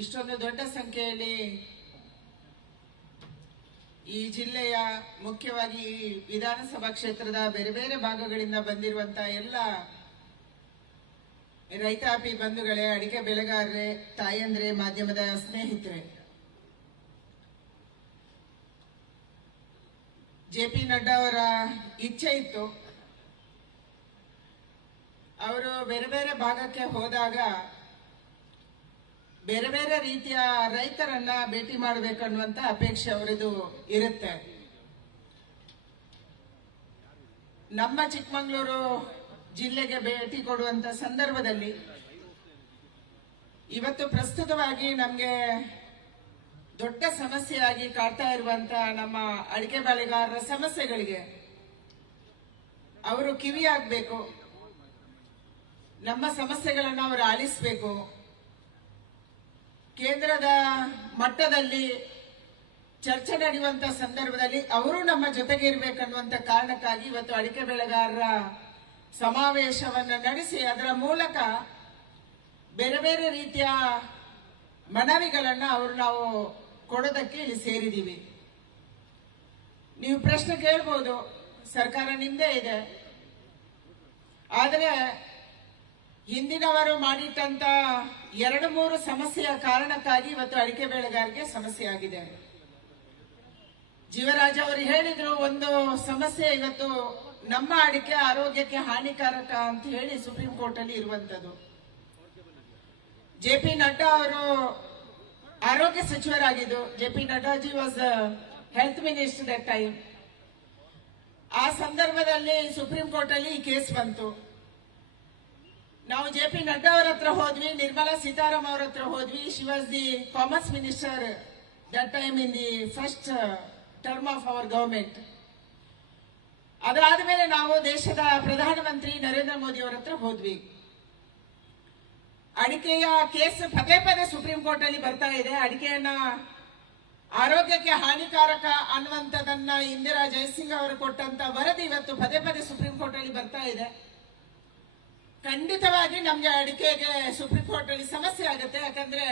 ಇಷ್ಟೊಂದು ದೊಡ್ಡ ಸಂಖ್ಯೆಯಲ್ಲಿ ಈ ಜಿಲ್ಲೆಯ ಮುಖ್ಯವಾಗಿ ವಿಧಾನಸಭಾ ಕ್ಷೇತ್ರದ ಬೇರೆ ಬೇರೆ ಭಾಗಗಳಿಂದ ಬಂದಿರುವಂತಹ ಎಲ್ಲ ರೈತಾಪಿ ಬಂಧುಗಳೇ, ಅಡಿಕೆ ಬೆಳೆಗಾರರೇ, ತಾಯಂದ್ರೆ, ಮಾಧ್ಯಮದ ಸ್ನೇಹಿತರೆ, ಜೆ.ಪಿ. ನಡ್ಡಾ ಅವರ ಇಚ್ಛೆ ಇತ್ತು. ಅವರು ಬೇರೆ ಬೇರೆ ಭಾಗಕ್ಕೆ ಹೋದಾಗ ಬೇರೆ ಬೇರೆ ರೀತಿಯ ರೈತರನ್ನ ಭೇಟಿ ಮಾಡಬೇಕನ್ನುವಂತ ಅಪೇಕ್ಷೆ ಅವರದು ಇರುತ್ತೆ. ನಮ್ಮ ಚಿಕ್ಕಮಗಳೂರು ಜಿಲ್ಲೆಗೆ ಭೇಟಿ ಕೊಡುವಂತ ಸಂದರ್ಭದಲ್ಲಿ ಇವತ್ತು ಪ್ರಸ್ತುತವಾಗಿ ನಮಗೆ ದೊಡ್ಡ ಸಮಸ್ಯೆಯಾಗಿ ಕಾಡ್ತಾ ಇರುವಂತ ನಮ್ಮ ಅಡಿಕೆ ಬೆಳೆಗಾರರ ಸಮಸ್ಯೆಗಳಿಗೆ ಅವರು ಕಿವಿಯಾಗಬೇಕು, ನಮ್ಮ ಸಮಸ್ಯೆಗಳನ್ನು ಅವರು ಆಲಿಸಬೇಕು, ಕೇಂದ್ರದ ಮಟ್ಟದಲ್ಲಿ ಚರ್ಚೆ ನಡೆಯುವಂತ ಸಂದರ್ಭದಲ್ಲಿ ಅವರು ನಮ್ಮ ಜೊತೆಗೆ ಇರಬೇಕನ್ನುವಂತ ಕಾರಣಕ್ಕಾಗಿ ಇವತ್ತು ಅಡಿಕೆ ಬೆಳೆಗಾರರ ಸಮಾವೇಶವನ್ನು ನಡೆಸಿ ಅದರ ಮೂಲಕ ಬೇರೆ ಬೇರೆ ರೀತಿಯ ಮನವಿಗಳನ್ನ ನಾವು ಕೊಡೋದಕ್ಕೆ ಇಲ್ಲಿ ಸೇರಿದ್ದೀವಿ. ನೀವು ಪ್ರಶ್ನೆ ಕೇಳ್ಬೋದು, ಸರ್ಕಾರ ನಿಮ್ದೇ ಇದೆ, ಆದರೆ ಹಿಂದಿನವರು ಮಾಡಿಟ್ಟಂತ 2-3 ಸಮಸ್ಯೆಯ ಕಾರಣಕ್ಕಾಗಿ ಇವತ್ತು ಅಡಿಕೆ ಬೆಳೆಗಾರರಿಗೆ ಸಮಸ್ಯೆ ಆಗಿದೆ. ಜೀವರಾಜ್ ಅವರು ಹೇಳಿದ್ರು, ಒಂದು ಸಮಸ್ಯೆ ಇವತ್ತು ನಮ್ಮ ಅಡಿಕೆ ಆರೋಗ್ಯಕ್ಕೆ ಹಾನಿಕಾರಕ ಅಂತ ಹೇಳಿ ಸುಪ್ರೀಂ ಕೋರ್ಟ್ ಅಲ್ಲಿ ಇರುವಂತದ್ದು. ಜೆ.ಪಿ. ನಡ್ಡಾ ಅವರು ಆರೋಗ್ಯ ಸಚಿವರಾಗಿದ್ದು, JP. Naddaji was health minister that time. ಆ ಸಂದರ್ಭದಲ್ಲಿ ಸುಪ್ರೀಂ ಕೋರ್ಟ್ ಅಲ್ಲಿ ಈ ಕೇಸ್ ಬಂತು. ನಾವು ಜೆ.ಪಿ. ನಡ್ಡಾ ಅವರ ಹತ್ರ ಹೋದ್ವಿ, ನಿರ್ಮಲಾ ಸೀತಾರಾಮನ್ ಅವರ ಹತ್ರ ಹೋದ್ವಿ. She was the commerce minister that time in the first term of our government. ಅದಾದ ಮೇಲೆ ನಾವು ದೇಶದ ಪ್ರಧಾನಮಂತ್ರಿ ನರೇಂದ್ರ ಮೋದಿ ಅವರ ಹತ್ರ ಹೋದ್ವಿ. ಅಡಿಕೆಯ ಕೇಸ್ ಪದೇ ಪದೇ ಸುಪ್ರೀಂ ಕೋರ್ಟ್ ಅಲ್ಲಿ ಬರ್ತಾ ಇದೆ. ಅಡಿಕೆಯನ್ನ ಆರೋಗ್ಯಕ್ಕೆ ಹಾನಿಕಾರಕ ಅನ್ನುವಂಥದ್ದನ್ನ ಇಂದಿರಾ ಜಯಸಿಂಗ್ ಅವರು ಕೊಟ್ಟಂತ ವರದಿ ಇವತ್ತು ಪದೇ ಪದೇ ಸುಪ್ರೀಂ ಕೋರ್ಟ್ ಅಲ್ಲಿ ಬರ್ತಾ ಇದೆ. ಖಂಡಿತವಾಗಿ ನಮ್ಗೆ ಅಡಿಕೆಗೆ ಸುಪ್ರೀಂ ಕೋರ್ಟ್ ಅಲ್ಲಿ ಸಮಸ್ಯೆ ಆಗುತ್ತೆ. ಯಾಕಂದ್ರೆ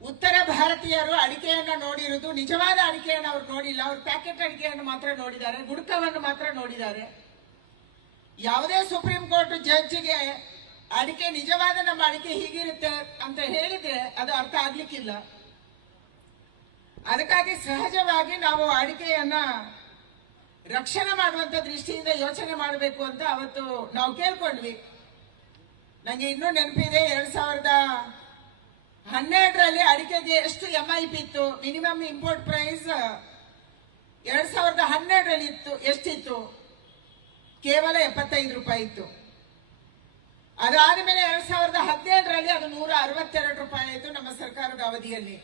ಉತ್ತರ ಭಾರತೀಯರು ಅಡಿಕೆಯನ್ನ ನೋಡಿರುವುದು, ನಿಜವಾದ ಅಡಿಕೆಯನ್ನು ಅವ್ರು ನೋಡಿಲ್ಲ. ಅವ್ರು ಪ್ಯಾಕೆಟ್ ಅಡಿಕೆಯನ್ನು ಮಾತ್ರ ನೋಡಿದ್ದಾರೆ, ಗುಡ್ಕವನ್ನು ಮಾತ್ರ ನೋಡಿದ್ದಾರೆ. ಯಾವುದೇ ಸುಪ್ರೀಂ ಕೋರ್ಟ್ ಜಡ್ಜಿಗೆ ಅಡಿಕೆ ನಿಜವಾದ ನಮ್ಮ ಅಡಿಕೆ ಹೀಗಿರುತ್ತೆ ಅಂತ ಹೇಳಿದ್ರೆ ಅದು ಅರ್ಥ ಆಗ್ಲಿಕ್ಕಿಲ್ಲ. ಅದಕ್ಕಾಗಿ ಸಹಜವಾಗಿ ನಾವು ಅಡಿಕೆಯನ್ನ ರಕ್ಷಣೆ ಮಾಡುವಂತ ದೃಷ್ಟಿಯಿಂದ ಯೋಚನೆ ಮಾಡಬೇಕು ಅಂತ ಅವತ್ತು ನಾವು ಕೇಳ್ಕೊಂಡ್ವಿ. ನಂಗೆ ಇನ್ನೂ ನೆನಪಿದೆ, 2012ರಲ್ಲಿ ಅಡಿಕೆಗೆ ಎಷ್ಟು MIP ಇತ್ತು, ಮಿನಿಮಮ್ ಇಂಪೋರ್ಟ್ ಪ್ರೈಸ್ 2012ರಲ್ಲಿ ಇತ್ತು. ಎಷ್ಟಿತ್ತು? ಕೇವಲ 75 ರೂಪಾಯಿ ಇತ್ತು. ಅದಾದ ಮೇಲೆ 2017ರಲ್ಲಿ ಅದು 162 ರೂಪಾಯಿ ಆಯಿತು ನಮ್ಮ ಸರ್ಕಾರದ ಅವಧಿಯಲ್ಲಿ.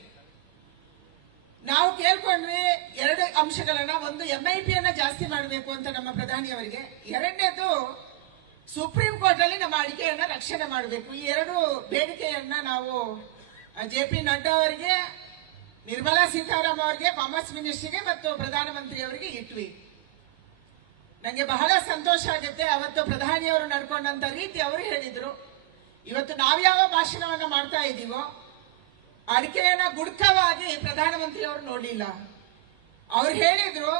ನಾವು ಕೇಳ್ಕೊಂಡ್ವಿ 2 ಅಂಶಗಳನ್ನ. ಒಂದು, MIP ಅನ್ನ ಜಾಸ್ತಿ ಮಾಡಬೇಕು ಅಂತ ನಮ್ಮ ಪ್ರಧಾನಿಯವರಿಗೆ. ಎರಡನೇದು, ಸುಪ್ರೀಂ ಕೋರ್ಟ್ ಅಲ್ಲಿ ನಮ್ಮ ಅಡಿಕೆಯನ್ನ ರಕ್ಷಣೆ ಮಾಡಬೇಕು. ಈ 2 ಬೇಡಿಕೆಯನ್ನ ನಾವು ಜೆ.ಪಿ. ನಡ್ಡಾ ಅವರಿಗೆ, ನಿರ್ಮಲಾ ಸೀತಾರಾಮನ್ ಅವರಿಗೆ, ಕಾಮರ್ಸ್ ಮಿನಿಸ್ಟರ್ಗೆ ಮತ್ತು ಪ್ರಧಾನಮಂತ್ರಿಯವರಿಗೆ ಇಟ್ವಿ. ನಂಗೆ ಬಹಳ ಸಂತೋಷ ಆಗುತ್ತೆ. ಅವತ್ತು ಪ್ರಧಾನಿಯವರು ನಡ್ಕೊಂಡಂತ ರೀತಿ ಅವರು ಹೇಳಿದ್ರು. ಇವತ್ತು ನಾವ್ಯಾವ ಭಾಷಣವನ್ನ ಮಾಡ್ತಾ ಇದ್ದೀವೋ ಅಡಿಕೆಯನ್ನ ಗುಡ್ಕವಾಗಿ ಪ್ರಧಾನಮಂತ್ರಿ ಅವರು ನೋಡಿಲ್ಲ. ಅವ್ರು ಹೇಳಿದ್ರು,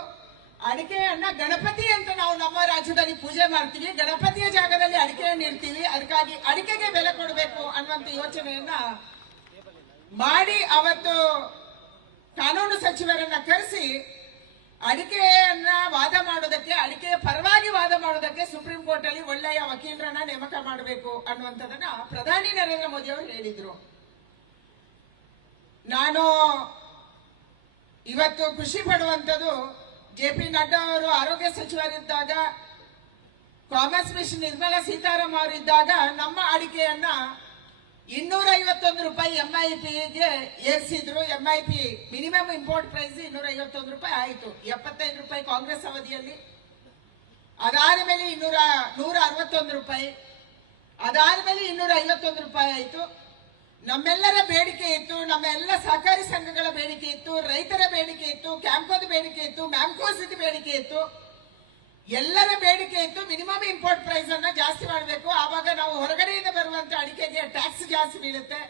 ಅಡಿಕೆಯನ್ನ ಗಣಪತಿ ಅಂತ ನಾವು ನಮ್ಮ ರಾಜ್ಯದಲ್ಲಿ ಪೂಜೆ ಮಾಡ್ತೀವಿ, ಗಣಪತಿಯ ಜಾಗದಲ್ಲಿ ಅಡಿಕೆಯನ್ನು ಇಡ್ತೀವಿ, ಅದಕ್ಕಾಗಿ ಅಡಿಕೆಗೆ ಬೆಲೆ ಕೊಡಬೇಕು ಅನ್ನುವಂತ ಯೋಚನೆಯನ್ನ ಮಾಡಿ ಅವತ್ತು ಕಾನೂನು ಸಚಿವರನ್ನ ಕರೆಸಿ ಅಡಿಕೆಯನ್ನ ವಾದ ಮಾಡೋದಕ್ಕೆ, ಅಡಿಕೆಯ ಪರವಾಗಿ ವಾದ ಮಾಡೋದಕ್ಕೆ ಸುಪ್ರೀಂ ಕೋರ್ಟ್ ಅಲ್ಲಿ ಒಳ್ಳೆಯ ವಕೀಲರನ್ನ ನೇಮಕ ಮಾಡಬೇಕು ಅನ್ನುವಂಥದ್ದನ್ನ ಪ್ರಧಾನಿ ನರೇಂದ್ರ ಮೋದಿ ಅವರು ಹೇಳಿದ್ರು. ನಾನು ಇವತ್ತು ಖುಷಿ ಪಡುವಂಥದ್ದು, ಜೆ.ಪಿ. ನಡ್ಡಾ ಅವರು ಆರೋಗ್ಯ ಸಚಿವರಿದ್ದಾಗ, ಕಾಮರ್ಸ್ ಮಿನಿಸ್ಟರ್ ನಿರ್ಮಲಾ ಸೀತಾರಾಮನ್ ಅವರಿದ್ದಾಗ ನಮ್ಮ ಅಡಿಕೆಯನ್ನ 251 ರೂಪಾಯಿ MIPಗೆ ಏರಿಸಿದ್ರು. MIP ಮಿನಿಮಮ್ ಇಂಪೋರ್ಟ್ ಪ್ರೈಸ್ 251 ರೂಪಾಯಿ ಆಯಿತು. 75 ರೂಪಾಯಿ ಕಾಂಗ್ರೆಸ್ ಅವಧಿಯಲ್ಲಿ, ಅದಾದ ಮೇಲೆ 161 ರೂಪಾಯಿ, ಅದಾದ ಮೇಲೆ 251 ರೂಪಾಯಿ ಆಯಿತು. ನಮ್ಮೆಲ್ಲರ ಬೇಡಿಕೆ ಇತ್ತು, ನಮ್ಮ ಎಲ್ಲ ಸಹಕಾರಿ ಸಂಘಗಳ ಬೇಡಿಕೆ ಇತ್ತು, ರೈತರ ಬೇಡಿಕೆ ಇತ್ತು, ಕ್ಯಾಂಪ್ಕೋದ ಬೇಡಿಕೆ ಇತ್ತು, ಮ್ಯಾಮ್ಕೋಸಿದ ಬೇಡಿಕೆ ಇತ್ತು, ಎಲ್ಲರ ಬೇಡಿಕೆ ಇತ್ತು. ಮಿನಿಮಮ್ ಇಂಪೋರ್ಟ್ ಪ್ರೈಸ್ ಅನ್ನ ಜಾಸ್ತಿ ಮಾಡಬೇಕು. ಆವಾಗ ನಾವು ಹೊರಗಡೆಯಿಂದ ಬರುವಂತ ಅಡಿಕೆಗೆ ಟ್ಯಾಕ್ಸ್ ಜಾಸ್ತಿ ಬೀಳುತ್ತೆ.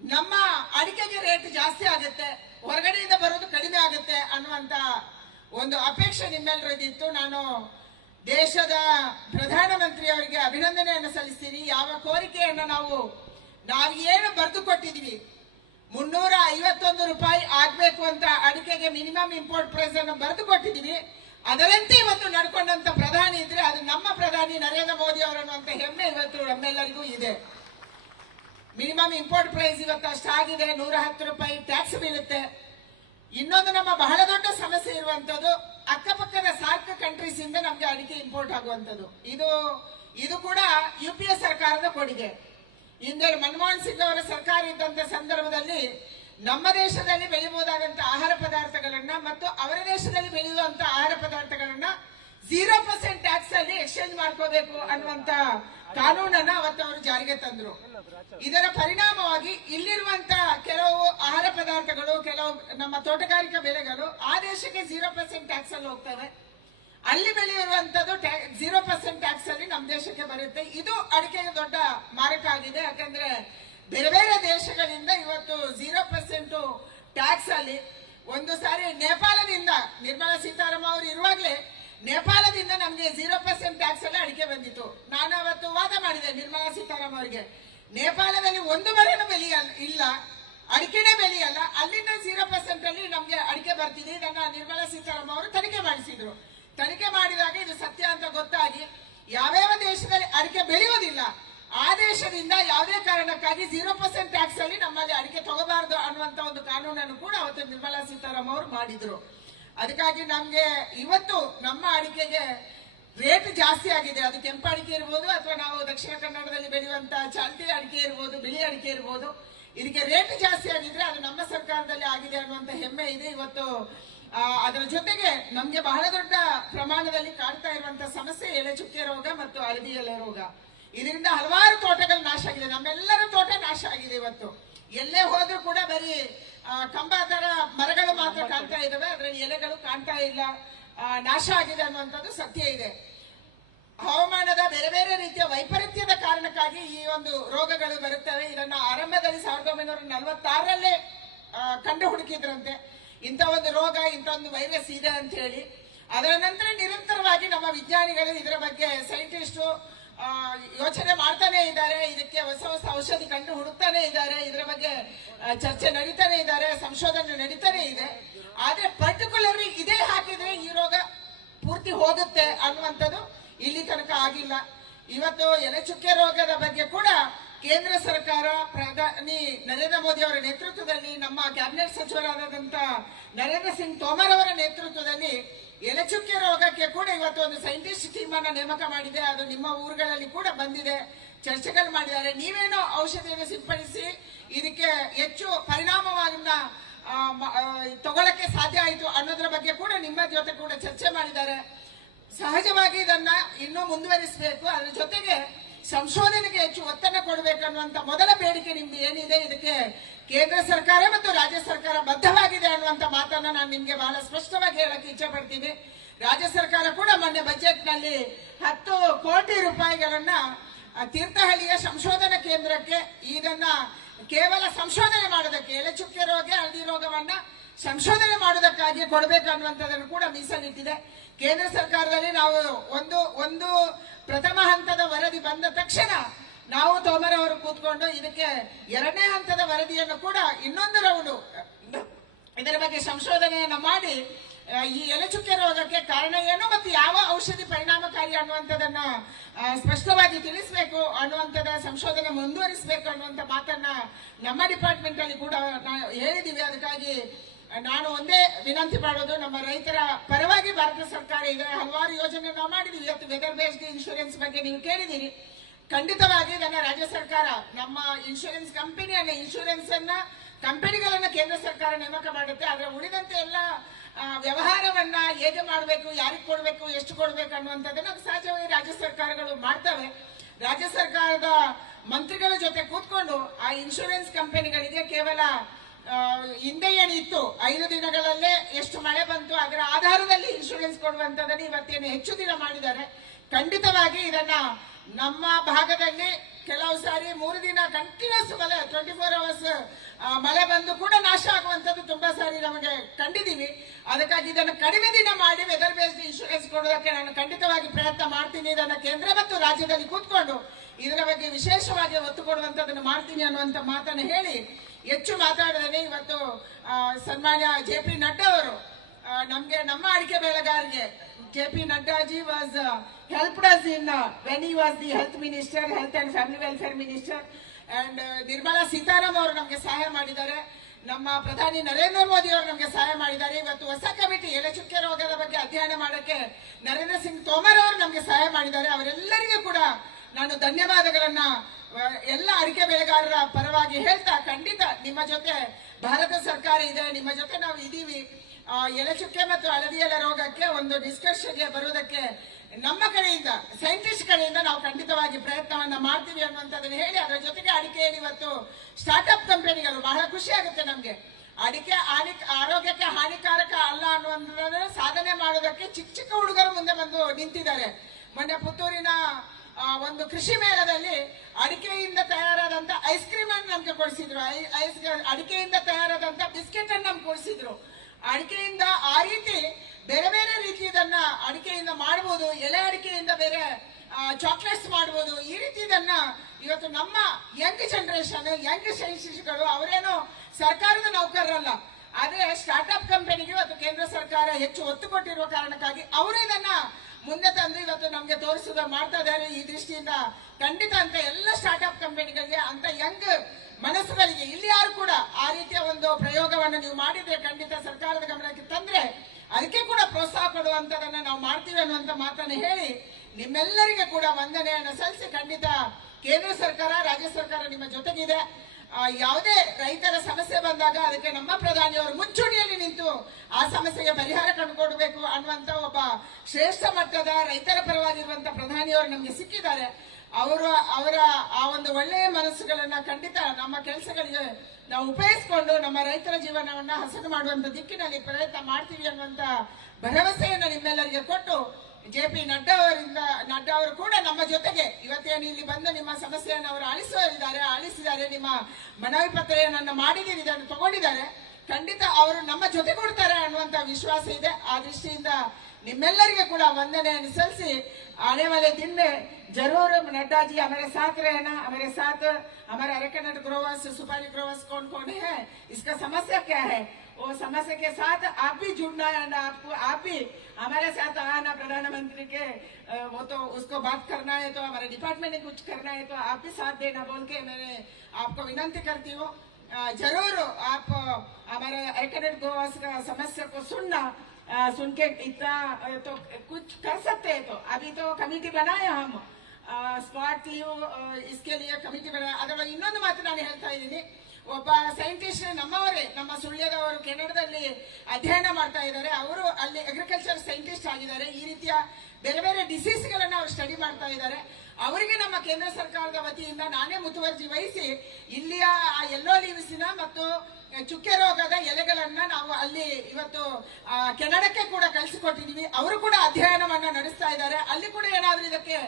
ನಮ್ಮ ಅಡಿಕೆಗೆ ರೇಟ್ ಜಾಸ್ತಿ ಆಗುತ್ತೆ, ಹೊರಗಡೆಯಿಂದ ಬರೋದು ಕಡಿಮೆ ಆಗುತ್ತೆ ಅನ್ನುವಂತ ಒಂದು ಅಪೇಕ್ಷೆ ನಿಮ್ಮೆಲ್ಲರದಿತ್ತು. ನಾನು ದೇಶದ ಪ್ರಧಾನಮಂತ್ರಿ ಅವರಿಗೆ ಅಭಿನಂದನೆಯನ್ನು ಸಲ್ಲಿಸ್ತೀನಿ. ಯಾವ ಕೋರಿಕೆಯನ್ನು ನಾವು ಏನು ಬರೆದು ಕೊಟ್ಟಿದ್ವಿ, 351 ರೂಪಾಯಿ ಆಗ್ಬೇಕು ಅಂತ ಅಡಿಕೆಗೆ ಮಿನಿಮಮ್ ಇಂಪೋರ್ಟ್ ಪ್ರೈಸ್ ಅನ್ನು ಬರೆದು ಕೊಟ್ಟಿದ್ವಿ. ಅದರಂತೆ ಇವತ್ತು ನಡ್ಕೊಂಡಂತ ಪ್ರಧಾನಿ ಇದ್ರೆ ಅದು ನಮ್ಮ ಪ್ರಧಾನಿ ನರೇಂದ್ರ ಮೋದಿ ಅವರನ್ನುವಂತ ಹೆಮ್ಮೆ ಇವತ್ತು ನಮ್ಮೆಲ್ಲರಿಗೂ ಇದೆ. ಮಿನಿಮಮ್ ಇಂಪೋರ್ಟ್ ಪ್ರೈಸ್ ಇವತ್ತು ಅಷ್ಟಾಗಿದೆ, 110 ರೂಪಾಯಿ ಟ್ಯಾಕ್ಸ್ ಬೀಳುತ್ತೆ. ಇನ್ನೊಂದು ನಮ್ಮ ಬಹಳ ದೊಡ್ಡ ಸಮಸ್ಯೆ ಇರುವಂತದ್ದು, ಅಕ್ಕಪಕ್ಕದ ಸಾರ್ಕ್ ಕಂಟ್ರೀಸ್ ಇಂದ ನಮ್ಗೆ ಅಡಿಕೆ ಇಂಪೋರ್ಟ್ ಆಗುವಂತದ್ದು. ಇದು ಕೂಡ UPA ಸರ್ಕಾರದ ಕೊಡುಗೆ. ಹಿಂದೆ ಮನಮೋಹನ್ ಸಿಂಗ್ ಅವರ ಸರ್ಕಾರ ಇದ್ದಂತ ಸಂದರ್ಭದಲ್ಲಿ ನಮ್ಮ ದೇಶದಲ್ಲಿ ಬೆಳೆಯಬಹುದಾದಂತ ಆಹಾರ ಪದಾರ್ಥಗಳನ್ನ ಮತ್ತು ಅವರ ದೇಶದಲ್ಲಿ ಬೆಳೆಯುವಂತ ಆಹಾರ ಪದಾರ್ಥಗಳನ್ನ 0% ಟ್ಯಾಕ್ಸ್ ಅಲ್ಲಿ ಎಕ್ಸ್ಚೇಂಜ್ ಮಾಡ್ಕೋಬೇಕು ಅನ್ನುವಂತ ಕಾನೂನನ್ನ ಅವತ್ತು ಅವರು ಜಾರಿಗೆ ತಂದ್ರು. ಇದರ ಪರಿಣಾಮವಾಗಿ ಇಲ್ಲಿರುವಂತ ಕೆಲವು ಆಹಾರ ಪದಾರ್ಥಗಳು, ಕೆಲವು ನಮ್ಮ ತೋಟಗಾರಿಕಾ ಬೆಳೆಗಳು ಆ ದೇಶಕ್ಕೆ 0% ಟ್ಯಾಕ್ಸ್ ಅಲ್ಲಿ ಹೋಗ್ತವೆ. ಅಲ್ಲಿ ಬೆಳೆಯುವಂತದ್ದು 0% ಟ್ಯಾಕ್ಸ್ ಅಲ್ಲಿ ನಮ್ಮ ದೇಶಕ್ಕೆ ಬರುತ್ತೆ. ಇದು ಅಡಿಕೆಗೆ ದೊಡ್ಡ ಮಾರಕ ಆಗಿದೆ. ಯಾಕಂದ್ರೆ ಬೇರೆ ಬೇರೆ ದೇಶಗಳಿಂದ ಇವತ್ತು 0% ಟ್ಯಾಕ್ಸ್ ಅಲ್ಲಿ ಒಂದು ಸಾರಿ ನೇಪಾಳದಿಂದ ನಿರ್ಮಲಾ ಸೀತಾರಾಮನ್ ಅವರು ಇರುವಾಗಲೇ ನೇಪಾಳದಿಂದ ನಮ್ಗೆ 0% ಟ್ಯಾಕ್ಸ್ ಅಲ್ಲಿ ಅಡಿಕೆ ಬಂದಿತ್ತು. ನಾನು ಅವತ್ತು ವಾದ ಮಾಡಿದೆ ನಿರ್ಮಲಾ ಸೀತಾರಾಮನ್ ಅವರಿಗೆ, ನೇಪಾಳದಲ್ಲಿ ಒಂದು ಮರನು ಇಲ್ಲ, ಅಡಿಕೆನೇ ಬೆಳೆಯಲ್ಲ, ಅಲ್ಲಿಂದ 0% ಅಲ್ಲಿ ನಮ್ಗೆ ಅಡಿಕೆ ಬರ್ತಿದೆ. ಇದನ್ನ ನಿರ್ಮಲಾ ಸೀತಾರಾಮನ್ ಅವರು ತನಿಖೆ ಮಾಡಿಸಿದ್ರು. ತನಿಖೆ ಮಾಡಿದಾಗ ಇದು ಸತ್ಯ ಅಂತ ಗೊತ್ತಾಗಿ ಯಾವ್ಯಾವ ದೇಶದಲ್ಲಿ ಅಡಿಕೆ ಬೆಳೆಯುವುದಿಲ್ಲ ಆ ದೇಶದಿಂದ ಯಾವುದೇ ಕಾರಣಕ್ಕಾಗಿ 0% ಟ್ಯಾಕ್ಸ್ ಅಲ್ಲಿ ನಮ್ಮಲ್ಲಿ ಅಡಿಕೆ ತಗೋಬಾರದು ಅನ್ನುವಂತ ಒಂದು ಕಾನೂನನ್ನು ಕೂಡ ಅವತ್ತು ನಿರ್ಮಲಾ ಸೀತಾರಾಮನ್ ಅವರು ಮಾಡಿದ್ರು. ಅದಕ್ಕಾಗಿ ನಮ್ಗೆ ಇವತ್ತು ನಮ್ಮ ಅಡಿಕೆಗೆ ರೇಟ್ ಜಾಸ್ತಿ ಆಗಿದೆ. ಅದು ಕೆಂಪು ಅಡಿಕೆ ಇರ್ಬೋದು ಅಥವಾ ನಾವು ದಕ್ಷಿಣ ಕನ್ನಡದಲ್ಲಿ ಬೆಳೆಯುವಂತ ಚಾಲ್ತಿ ಅಡಿಕೆ ಇರ್ಬೋದು, ಬಿಳಿ ಅಡಿಕೆ ಇರ್ಬೋದು, ಇದಕ್ಕೆ ರೇಟ್ ಜಾಸ್ತಿ ಆಗಿದ್ರೆ ಅದು ನಮ್ಮ ಸರ್ಕಾರದಲ್ಲಿ ಆಗಿದೆ ಅನ್ನುವಂತ ಹೆಮ್ಮೆ ಇದೆ ಇವತ್ತು. ಅದರ ಜೊತೆಗೆ ನಮ್ಗೆ ಬಹಳ ದೊಡ್ಡ ಪ್ರಮಾಣದಲ್ಲಿ ಕಾಡ್ತಾ ಇರುವಂತಹ ಸಮಸ್ಯೆ ಎಲೆ ಚುಕ್ಕೆ ರೋಗ ಮತ್ತು ಹಳದಿ ಎಲೆ ರೋಗ. ಇದರಿಂದ ಹಲವಾರು ತೋಟಗಳು ನಾಶ ಆಗಿದೆ, ನಮ್ಮೆಲ್ಲರ ತೋಟ ನಾಶ ಆಗಿದೆ. ಇವತ್ತು ಎಲ್ಲೇ ಹೋದ್ರೂ ಕೂಡ ಬರೀ ಕಂಬ ತರ ಮರಗಳು ಮಾತ್ರ ಕಾಣ್ತಾ ಇದಾವೆ, ಅದರಲ್ಲಿ ಎಲೆಗಳು ಕಾಣ್ತಾ ಇಲ್ಲ, ನಾಶ ಆಗಿದೆ ಅನ್ನುವಂಥದ್ದು ಸತ್ಯ ಇದೆ. ಹವಾಮಾನದ ಬೇರೆ ಬೇರೆ ರೀತಿಯ ವೈಪರೀತ್ಯದ ಕಾರಣಕ್ಕಾಗಿ ಈ ಒಂದು ರೋಗಗಳು ಬರುತ್ತವೆ. ಇದನ್ನ ಆರಂಭದಲ್ಲಿ 1946ರಲ್ಲೇ ಕಂಡು ಹುಡುಕಿದ್ರಂತೆ, ಇಂಥ ಒಂದು ರೋಗ, ಇಂಥ ಒಂದು ವೈರಸ್ ಇದೆ ಅಂತ ಹೇಳಿ. ಅದರ ನಂತರ ನಿರಂತರವಾಗಿ ನಮ್ಮ ವಿಜ್ಞಾನಿಗಳು ಇದರ ಬಗ್ಗೆ ಸೈಂಟಿಸ್ಟ್ ಯೋಚನೆ ಮಾಡ್ತಾನೆ ಇದ್ದಾರೆ, ಇದಕ್ಕೆ ಹೊಸ ಹೊಸ ಔಷಧಿ ಕಂಡು ಹುಡುಕ್ತಾನೆ ಇದ್ದಾರೆ, ಇದರ ಬಗ್ಗೆ ಚರ್ಚೆ ನಡೀತಾನೆ ಇದ್ದಾರೆ, ಸಂಶೋಧನೆ ನಡೀತಾನೆ ಇದೆ. ಆದ್ರೆ ಪರ್ಟಿಕ್ಯುಲರ್ಲಿ ಇದೇ ಹಾಕಿದ್ರೆ ಈ ರೋಗ ಪೂರ್ತಿ ಹೋಗುತ್ತೆ ಅನ್ನುವಂಥದ್ದು ಇಲ್ಲಿ ತನಕ ಆಗಿಲ್ಲ. ಇವತ್ತು ಎಲೆ ಚುಕ್ಕೆ ರೋಗದ ಬಗ್ಗೆ ಕೂಡ ಕೇಂದ್ರ ಸರ್ಕಾರ ಪ್ರಧಾನಿ ನರೇಂದ್ರ ಮೋದಿ ಅವರ ನೇತೃತ್ವದಲ್ಲಿ, ನಮ್ಮ ಕ್ಯಾಬಿನೆಟ್ ಸಚಿವರಾದಂತ ನರೇಂದ್ರ ಸಿಂಗ್ ತೋಮರ್ ಅವರ ನೇತೃತ್ವದಲ್ಲಿ ಎಲೆ ಚುಕ್ಕೆ ರೋಗಕ್ಕೆ ಕೂಡ ಇವತ್ತು ಒಂದು ಸೈಂಟಿಸ್ಟ್ ಟೀಮ್ ಅನ್ನ ನೇಮಕ ಮಾಡಿದೆ. ಅದು ನಿಮ್ಮ ಊರುಗಳಲ್ಲಿ ಕೂಡ ಬಂದಿದೆ, ಚರ್ಚೆಗಳು ಮಾಡಿದ್ದಾರೆ. ನೀವೇನೋ ಔಷಧಿಯನ್ನು ಸಿಂಪಡಿಸಿ ಇದಕ್ಕೆ ಹೆಚ್ಚು ಪರಿಣಾಮವನ್ನ ತಗೊಳಕ್ಕೆ ಸಾಧ್ಯ ಆಯಿತು ಅನ್ನೋದ್ರ ಬಗ್ಗೆ ಕೂಡ ನಿಮ್ಮ ಜೊತೆ ಕೂಡ ಚರ್ಚೆ ಮಾಡಿದ್ದಾರೆ. ಸಹಜವಾಗಿ ಇದನ್ನ ಇನ್ನೂ ಮುಂದುವರಿಸಬೇಕು. ಅದ್ರ ಜೊತೆಗೆ ಸಂಶೋಧನೆಗೆ ಹೆಚ್ಚು ಒತ್ತನ್ನು ಕೊಡಬೇಕನ್ನುವಂತ ಮೊದಲ ಬೇಡಿಕೆ ನಿಮ್ದು ಏನಿದೆ, ಇದಕ್ಕೆ ಕೇಂದ್ರ ಸರ್ಕಾರ ಮತ್ತು ರಾಜ್ಯ ಸರ್ಕಾರ ಬದ್ಧವಾಗಿದೆ ಅನ್ನುವಂತ ಮಾತನ್ನ ನಾನು ನಿಮ್ಗೆ ಬಹಳ ಸ್ಪಷ್ಟವಾಗಿ ಹೇಳಕ್ಕೆ ಇಚ್ಛೆ ಪಡ್ತೀನಿ. ರಾಜ್ಯ ಸರ್ಕಾರ ಕೂಡ ಮೊನ್ನೆ ಬಜೆಟ್ ನಲ್ಲಿ 10 ಕೋಟಿ ರೂಪಾಯಿಗಳನ್ನ ತೀರ್ಥಹಳ್ಳಿಯ ಸಂಶೋಧನಾ ಕೇಂದ್ರಕ್ಕೆ, ಇದನ್ನ ಕೇವಲ ಸಂಶೋಧನೆ ಮಾಡೋದಕ್ಕೆ, ಎಲೆ ಚುಕ್ಕೆ ರೋಗ, ಹಳದಿ ರೋಗವನ್ನ ಸಂಶೋಧನೆ ಮಾಡೋದಕ್ಕಾಗಿ ಕೊಡಬೇಕು ಅನ್ನುವಂಥದ್ದನ್ನು ಕೂಡ ಮೀಸಲಿಟ್ಟಿದೆ. ಕೇಂದ್ರ ಸರ್ಕಾರದಲ್ಲಿ ನಾವು ಒಂದು ಪ್ರಥಮ ಹಂತದ ವರದಿ ಬಂದ ತಕ್ಷಣ ನಾವು ತೋಮರ್ ಅವರು ಕೂತ್ಕೊಂಡು ಇದಕ್ಕೆ 2ನೇ ಹಂತದ ವರದಿಯನ್ನು ಕೂಡ ಇನ್ನೊಂದು ರೌಂಡು ಇದರ ಬಗ್ಗೆ ಸಂಶೋಧನೆಯನ್ನು ಮಾಡಿ ಈ ಎಲೆ ಚುಕ್ಕೆ ರೋಗಕ್ಕೆ ಕಾರಣ ಏನು ಮತ್ತು ಯಾವ ಔಷಧಿ ಪರಿಣಾಮಕಾರಿ ಅನ್ನುವಂಥದ್ದನ್ನ ಸ್ಪಷ್ಟವಾಗಿ ತಿಳಿಸಬೇಕು ಅನ್ನುವಂಥದ್ದು, ಸಂಶೋಧನೆ ಮುಂದುವರಿಸಬೇಕು ಅನ್ನುವಂಥ ಮಾತನ್ನ ನಮ್ಮ ಡಿಪಾರ್ಟ್ಮೆಂಟ್ ಅಲ್ಲಿ ಕೂಡ ಹೇಳಿದೀವಿ. ಅದಕ್ಕಾಗಿ ನಾನು ಒಂದೇ ವಿನಂತಿ ಮಾಡೋದು, ನಮ್ಮ ರೈತರ ಪರವಾಗಿ ಭಾರತ ಸರ್ಕಾರ ಇದೆ, ಹಲವಾರು ಯೋಜನೆ ನಾವು ಮಾಡಿದೀವಿ. ಇವತ್ತು ವೆದರ್ ಬೇಸ್ಡ್ ಇನ್ಶೂರೆನ್ಸ್ ಬಗ್ಗೆ ನೀವು ಕೇಳಿದಿರಿ. ಖಂಡಿತವಾಗಿ ಇದನ್ನ ರಾಜ್ಯ ಸರ್ಕಾರ, ನಮ್ಮ ಇನ್ಶೂರೆನ್ಸ್ ಕಂಪನಿಯನ್ನ, ಇನ್ಶೂರೆನ್ಸ್ ಅನ್ನ ಕಂಪನಿಗಳನ್ನ ಕೇಂದ್ರ ಸರ್ಕಾರ ನೇಮಕ ಮಾಡುತ್ತೆ. ಆದ್ರೆ ಉಳಿದಂತೆ ಎಲ್ಲ ವ್ಯವಹಾರವನ್ನ ಹೇಗೆ ಮಾಡಬೇಕು, ಯಾರಿಗೆ ಕೊಡಬೇಕು, ಎಷ್ಟು ಕೊಡಬೇಕು ಅನ್ನುವಂಥದ್ದನ್ನ ಸಹಜವಾಗಿ ರಾಜ್ಯ ಸರ್ಕಾರಗಳು ಮಾಡ್ತವೆ. ರಾಜ್ಯ ಸರ್ಕಾರದ ಮಂತ್ರಿಗಳ ಜೊತೆ ಕೂತ್ಕೊಂಡು ಆ ಇನ್ಶೂರೆನ್ಸ್ ಕಂಪನಿಗಳಿಗೆ ಕೇವಲ ಹಿಂದೆ ಏನಿತ್ತು 5 ದಿನಗಳಲ್ಲೇ ಎಷ್ಟು ಮಳೆ ಬಂತು ಅದರ ಆಧಾರದಲ್ಲಿ ಇನ್ಶೂರೆನ್ಸ್ ಕೊಡುವಂತದನ್ನು ಇವತ್ತೇನು ಹೆಚ್ಚು ದಿನ ಮಾಡಿದ್ದಾರೆ. ಖಂಡಿತವಾಗಿ ಇದನ್ನ ನಮ್ಮ ಭಾಗದಲ್ಲಿ ಕೆಲವು ಸಾರಿ 3 ದಿನ ಕಂಟಿನ್ಯೂಸ್ ಮಳೆ 24 ಅವರ್ಸ್ ಮಳೆ ಬಂದು ಕೂಡ ನಾಶ ಆಗುವಂತದ್ದು ತುಂಬಾ ಸಾರಿ ನಮಗೆ ಕಂಡಿದ್ದೀವಿ. ಅದಕ್ಕಾಗಿ ಇದನ್ನು ಕಡಿಮೆ ದಿನ ಮಾಡಿ ವೆದರ್ ಬೇಸ್ಡ್ ಇನ್ಶೂರೆನ್ಸ್ ಕೊಡೋದಕ್ಕೆ ನಾನು ಖಂಡಿತವಾಗಿ ಪ್ರಯತ್ನ ಮಾಡ್ತೀನಿ. ಇದನ್ನ ಕೇಂದ್ರ ಮತ್ತು ರಾಜ್ಯದಲ್ಲಿ ಕೂತ್ಕೊಂಡು ಇದರ ಬಗ್ಗೆ ವಿಶೇಷವಾಗಿ ಒತ್ತು ಕೊಡುವಂತದನ್ನು ಮಾಡ್ತೀನಿ ಅನ್ನುವಂತ ಮಾತನ್ನು ಹೇಳಿ ಹೆಚ್ಚು ಮಾತಾಡಿದರೆ ಇವತ್ತು ಸನ್ಮಾನ್ಯ JP ನಡ್ಡಾ ಅವರು ನಮ್ಗೆ ನಮ್ಮ ಅಡಿಕೆ ಬೆಳೆಗಾರರಿಗೆ JP Naddaji was helped us in when he was the health minister, health and family welfare minister. And Nirmala Sitharaman ಅವರು ನಮಗೆ ಸಹಾಯ ಮಾಡಿದ್ದಾರೆ. ನಮ್ಮ ಪ್ರಧಾನಿ ನರೇಂದ್ರ ಮೋದಿ ಅವರು ನಮಗೆ ಸಹಾಯ ಮಾಡಿದ್ದಾರೆ. ಇವತ್ತು ಹೊಸ ಕಮಿಟಿ ಎಲೆ ಚುಕ್ಕೆ ರೋಗದ ಬಗ್ಗೆ ಅಧ್ಯಯನ ಮಾಡಕ್ಕೆ ನರೇಂದ್ರ ಸಿಂಗ್ ತೋಮರ್ ಅವರು ನಮಗೆ ಸಹಾಯ ಮಾಡಿದ್ದಾರೆ. ಅವರೆಲ್ಲರಿಗೂ ಕೂಡ ನಾನು ಧನ್ಯವಾದಗಳನ್ನ ಎಲ್ಲ ಅಡಿಕೆ ಬೆಳೆಗಾರರ ಪರವಾಗಿ ಹೇಳ್ತಾ, ಖಂಡಿತ ನಿಮ್ಮ ಜೊತೆ ಭಾರತ ಸರ್ಕಾರ ಇದೆ, ನಿಮ್ಮ ಜೊತೆ ನಾವು ಇದೀವಿ. ಎಲೆ ಚುಕ್ಕೆ ಮತ್ತು ಹಳದಿ ಎಲೆ ರೋಗಕ್ಕೆ ಒಂದು ಡಿಸ್ಕಷನ್ಗೆ ಬರುವುದಕ್ಕೆ ನಮ್ಮ ಕಡೆಯಿಂದ ಸೈಂಟಿಸ್ಟ್ ಕಡೆಯಿಂದ ನಾವು ಖಂಡಿತವಾಗಿ ಪ್ರಯತ್ನವನ್ನ ಮಾಡ್ತೀವಿ ಅನ್ನುವಂಥದ್ದನ್ನು ಹೇಳಿ, ಅದರ ಜೊತೆಗೆ ಅಡಿಕೆಯಲ್ಲಿ ಇವತ್ತು ಸ್ಟಾರ್ಟ್ಅಪ್ ಕಂಪನಿಗಳು ಬಹಳ ಖುಷಿ ಆಗುತ್ತೆ ನಮ್ಗೆ. ಅಡಿಕೆ ಆರೋಗ್ಯಕ್ಕೆ ಹಾನಿಕಾರಕ ಅಲ್ಲ ಅನ್ನುವಂಥದ್ದನ್ನು ಸಾಧನೆ ಮಾಡೋದಕ್ಕೆ ಚಿಕ್ಕ ಚಿಕ್ಕ ಹುಡುಗರು ಮುಂದೆ ಬಂದು ನಿಂತಿದ್ದಾರೆ. ಮೊನ್ನೆ ಪುತ್ತೂರಿನ ಒಂದು ಕೃಷಿ ಮೇಳದಲ್ಲಿ ಅಡಿಕೆಯಿಂದ ತಯಾರಾದಂತ ಐಸ್ ಕ್ರೀಮ್ ಅನ್ನು ನಮ್ಗೆ ಕೊಡಿಸಿದ್ರು, ಅಡಿಕೆಯಿಂದ ತಯಾರಾದಂತ ಬಿಸ್ಕೆಟ್ ಅನ್ನು ನಮ್ಗೆ ಕೊಡಿಸಿದ್ರು. ಅಡಿಕೆಯಿಂದ ಆ ರೀತಿ ಬೇರೆ ಬೇರೆ ರೀತಿ ಇದನ್ನ ಅಡಿಕೆಯಿಂದ ಮಾಡಬಹುದು, ಎಲೆ ಅಡಿಕೆಯಿಂದ ಬೇರೆ ಚಾಕ್ಲೇಟ್ಸ್ ಮಾಡಬಹುದು. ಈ ರೀತಿ ಇದನ್ನ ಇವತ್ತು ನಮ್ಮ ಯಂಗ್ ಜನರೇಷನ್, ಯಂಗ್ ಸೈಂಟಿಸ್ಟ್ಗಳು, ಅವರೇನು ಸರ್ಕಾರದ ನೌಕರರಲ್ಲ, ಆದ್ರೆ ಸ್ಟಾರ್ಟ್ಅಪ್ ಕಂಪನಿಗೆ ಇವತ್ತು ಕೇಂದ್ರ ಸರ್ಕಾರ ಹೆಚ್ಚು ಒತ್ತು ಕೊಟ್ಟಿರುವ ಕಾರಣಕ್ಕಾಗಿ ಅವರು ಇದನ್ನ ಮುಂದೆ ತಂದು ಇವತ್ತು ನಮ್ಗೆ ತೋರಿಸುವ ಮಾಡ್ತಾ ಇದ್ದಾರೆ. ಈ ದೃಷ್ಟಿಯಿಂದ ಖಂಡಿತ ಅಂತ ಎಲ್ಲ ಸ್ಟಾರ್ಟ್ಅಪ್ ಕಂಪನಿಗಳಿಗೆ, ಅಂತ ಯಂಗ್ ಮನಸ್ಸುಗಳಿಗೆ ಇಲ್ಲಿ ಯಾರು ಕೂಡ ಆ ರೀತಿಯ ಒಂದು ಪ್ರಯೋಗವನ್ನು ನೀವು ಮಾಡಿದ್ರೆ ಖಂಡಿತ ಸರ್ಕಾರದ ಗಮನಕ್ಕೆ ತಂದ್ರೆ ಅದಕ್ಕೆ ಕೂಡ ಪ್ರೋತ್ಸಾಹ ಕೊಡುವಂತದನ್ನ ನಾವು ಮಾಡ್ತೀವಿ ಅನ್ನುವಂತ ಮಾತನ್ನು ಹೇಳಿ ನಿಮ್ಮೆಲ್ಲರಿಗೆ ಕೂಡ ವಂದನೆಯನ್ನು ಸಲ್ಲಿಸಿ, ಖಂಡಿತ ಕೇಂದ್ರ ಸರ್ಕಾರ, ರಾಜ್ಯ ಸರ್ಕಾರ ನಿಮ್ಮ ಜೊತೆಗಿದೆ. ಯಾವುದೇ ರೈತರ ಸಮಸ್ಯೆ ಬಂದಾಗ ಅದಕ್ಕೆ ನಮ್ಮ ಪ್ರಧಾನಿಯವರು ಮುಂಚೂಣಿಯಲ್ಲಿ ನಿಂತು ಆ ಸಮಸ್ಯೆಗೆ ಪರಿಹಾರ ಕಂಡುಕೊಡಬೇಕು ಅನ್ನುವಂತ ಒಬ್ಬ ಶ್ರೇಷ್ಠ ಮಟ್ಟದ ರೈತರ ಪರವಾಗಿರುವಂತ ಪ್ರಧಾನಿಯವರು ನಮ್ಗೆ ಸಿಕ್ಕಿದ್ದಾರೆ. ಅವರ ಆ ಒಂದು ಒಳ್ಳೆಯ ಮನಸ್ಸುಗಳನ್ನ ಖಂಡಿತ ನಮ್ಮ ಕೆಲಸಗಳಿಗೆ ನಾವು ಉಪಯೋಗಿಸಿಕೊಂಡು ನಮ್ಮ ರೈತರ ಜೀವನವನ್ನ ಹಸನು ಮಾಡುವಂತ ದಿಕ್ಕಿನಲ್ಲಿ ಪ್ರಯತ್ನ ಮಾಡ್ತೀವಿ ಅನ್ನುವಂತ ಭರವಸೆಯನ್ನು ನಿಮ್ಮೆಲ್ಲರಿಗೆ ಕೊಟ್ಟು, JP ನಡ್ಡಾ ಅವರು ಕೂಡ ನಮ್ಮ ಜೊತೆಗೆ ಇವತ್ತೇನು ಇಲ್ಲಿ ಬಂದು ನಿಮ್ಮ ಸಮಸ್ಯೆಯನ್ನು ಅವರು ಆಲಿಸಿದ್ದಾರೆ, ನಿಮ್ಮ ಮನವಿ ಪತ್ರೆಯನ್ನು ಮಾಡಿದ್ದೀವಿ, ಇದನ್ನು ತಗೊಂಡಿದ್ದಾರೆ. ಖಂಡಿತ ಅವರು ನಮ್ಮ ಜೊತೆ ಕೊಡ್ತಾರೆ ಅನ್ನುವಂತ ವಿಶ್ವಾಸ ಇದೆ. ಆ ದೃಷ್ಟಿಯಿಂದ ನಿಮ್ಮೆಲ್ಲರಿಗೆ ಕೂಡ ವಂದನೆಯನ್ನು ಸಲ್ಲಿಸಿ, आने वाले दिन में जरूर नड्डा जी हमारे साथ रहना, हमारे साथ हमारे अरेकनट ग्रोवर्स, सुपारी ग्रोवर्स कौन कौन है, इसका समस्या क्या है, वो समस्या के साथ आप भी जुड़ना है, आप भी हमारे साथ आना, प्रधानमंत्री के वो तो उसको बात करना है, तो हमारे डिपार्टमेंट ने कुछ करना है, तो आप भी साथ देना बोल के मैंने आपको विनंती करती हूँ. जरूर आप हमारे अरेकनट ग्रोवर्स का समस्या को सुन के इतना तो कुछ कर सकते हैं. तो अभी तो कमिटी बनाए हम, स्पॉट लीव इसके लिए कमिटी बनाए. ಅದರ ಇನ್ನೊಂದು ಮಾತು ನಾನು ಹೇಳ್ತಾ ಇದ್ದೀನಿ, ಒಬ್ಬ ಸೈಂಟಿಸ್ಟ್ ನಮ್ಮವರೇ, ನಮ್ಮ ಸುಳ್ಯದವರು ಕೆನಡಾದಲ್ಲಿ ಅಧ್ಯಯನ ಮಾಡ್ತಾ ಇದ್ದಾರೆ. ಅವರು ಅಲ್ಲಿ ಅಗ್ರಿಕಲ್ಚರ್ ಸೈಂಟಿಸ್ಟ್ ಆಗಿದ್ದಾರೆ. ಈ ರೀತಿಯ ಬೇರೆ ಬೇರೆ ಡಿಸೀಸ್ ಗಳನ್ನ ಅವರು ಸ್ಟಡಿ ಮಾಡ್ತಾ ಇದ್ದಾರೆ. ಅವರಿಗೆ ನಮ್ಮ ಕೇಂದ್ರ ಸರ್ಕಾರದ ವತಿಯಿಂದ ನಾನೇ ಮುತುವರ್ಜಿ ವಹಿಸಿ ಇಲ್ಲಿಯ ಯೆಲ್ಲೋ ಲೀವ್ಸಿನ ಮತ್ತು ಚುಕ್ಕೆ ರೋಗದ ಎಲೆಗಳನ್ನ ನಾವು ಅಲ್ಲಿ ಇವತ್ತು ಕೆನಡಾಕ್ಕೆ ಕೂಡ ಕಳಿಸಿಕೊಟ್ಟಿದೀವಿ. ಅವರು ಕೂಡ ಅಧ್ಯಯನವನ್ನ ನಡೆಸ್ತಾ ಇದ್ದಾರೆ. ಅಲ್ಲಿ ಕೂಡ ಏನಾದ್ರೂ ಇದಕ್ಕೆ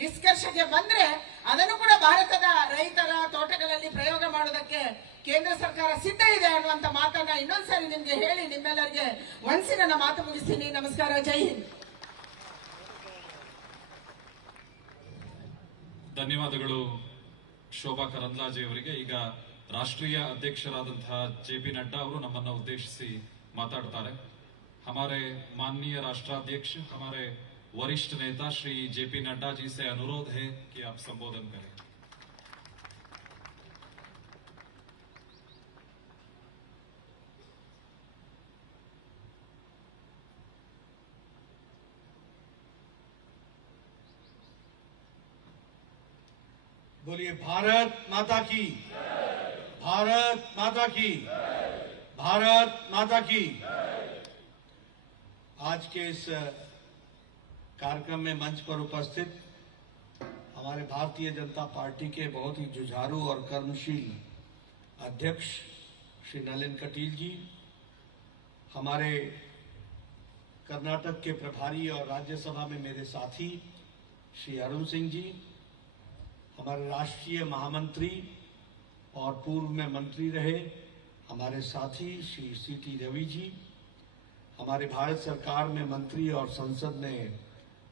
ನಿಷ್ಕರ್ಷಕ್ಕೆ ಬಂದ್ರೆ ಅದನ್ನು ಕೂಡ ಭಾರತದ ರೈತರ ತೋಟಗಳಲ್ಲಿ ಪ್ರಯೋಗ ಮಾಡೋದಕ್ಕೆ ಕೇಂದ್ರ ಸರ್ಕಾರ ಸಿದ್ಧ ಇದೆ ಅನ್ನುವಂತ ಮಾತನ್ನ ಇನ್ನೊಂದ್ಸರಿ ನಿಮ್ಗೆ ಹೇಳಿ ನಿಮ್ಮೆಲ್ಲರಿಗೆ ಒಂದ್ಸಿ ನನ್ನ ಮಾತು ಮುಗಿಸ್ತೀನಿ. ನಮಸ್ಕಾರ, ಜೈ ಹಿಂದ್. ಧನ್ಯವಾದಗಳು ಶೋಭಾ ಕರಂದ್ಲಾಜೆ ಅವರಿಗೆ. ಈಗ ರಾಷ್ಟ್ರೀಯ ಅಧ್ಯಕ್ಷರಾದಂತಹ JP नड्डा ಅವರು ನಮ್ಮನ್ನು ಉದ್ದೇಶಿಸಿ ಮಾತಾಡ್ತಾರೆ. हमारे माननीय राष्ट्राध्यक्ष, हमारे वरिष्ठ नेता श्री JP नड्डा जी से अनुरोध है कि आप संबोधन करें. बोलिए भारत माता की, भारत माता की, भारत माता की. आज के इस कार्यक्रम में मंच पर उपस्थित हमारे भारतीय जनता पार्टी के बहुत ही जुझारू और कर्मशील अध्यक्ष श्री नलिन कटील जी, हमारे कर्नाटक के प्रभारी और राज्यसभा में मेरे साथी श्री अरुण सिंह जी, हमारे राष्ट्रीय महामंत्री और पूर्व में मंत्री रहे हमारे साथी श्री सीटी रवि जी, हमारे भारत सरकार में मंत्री और संसद में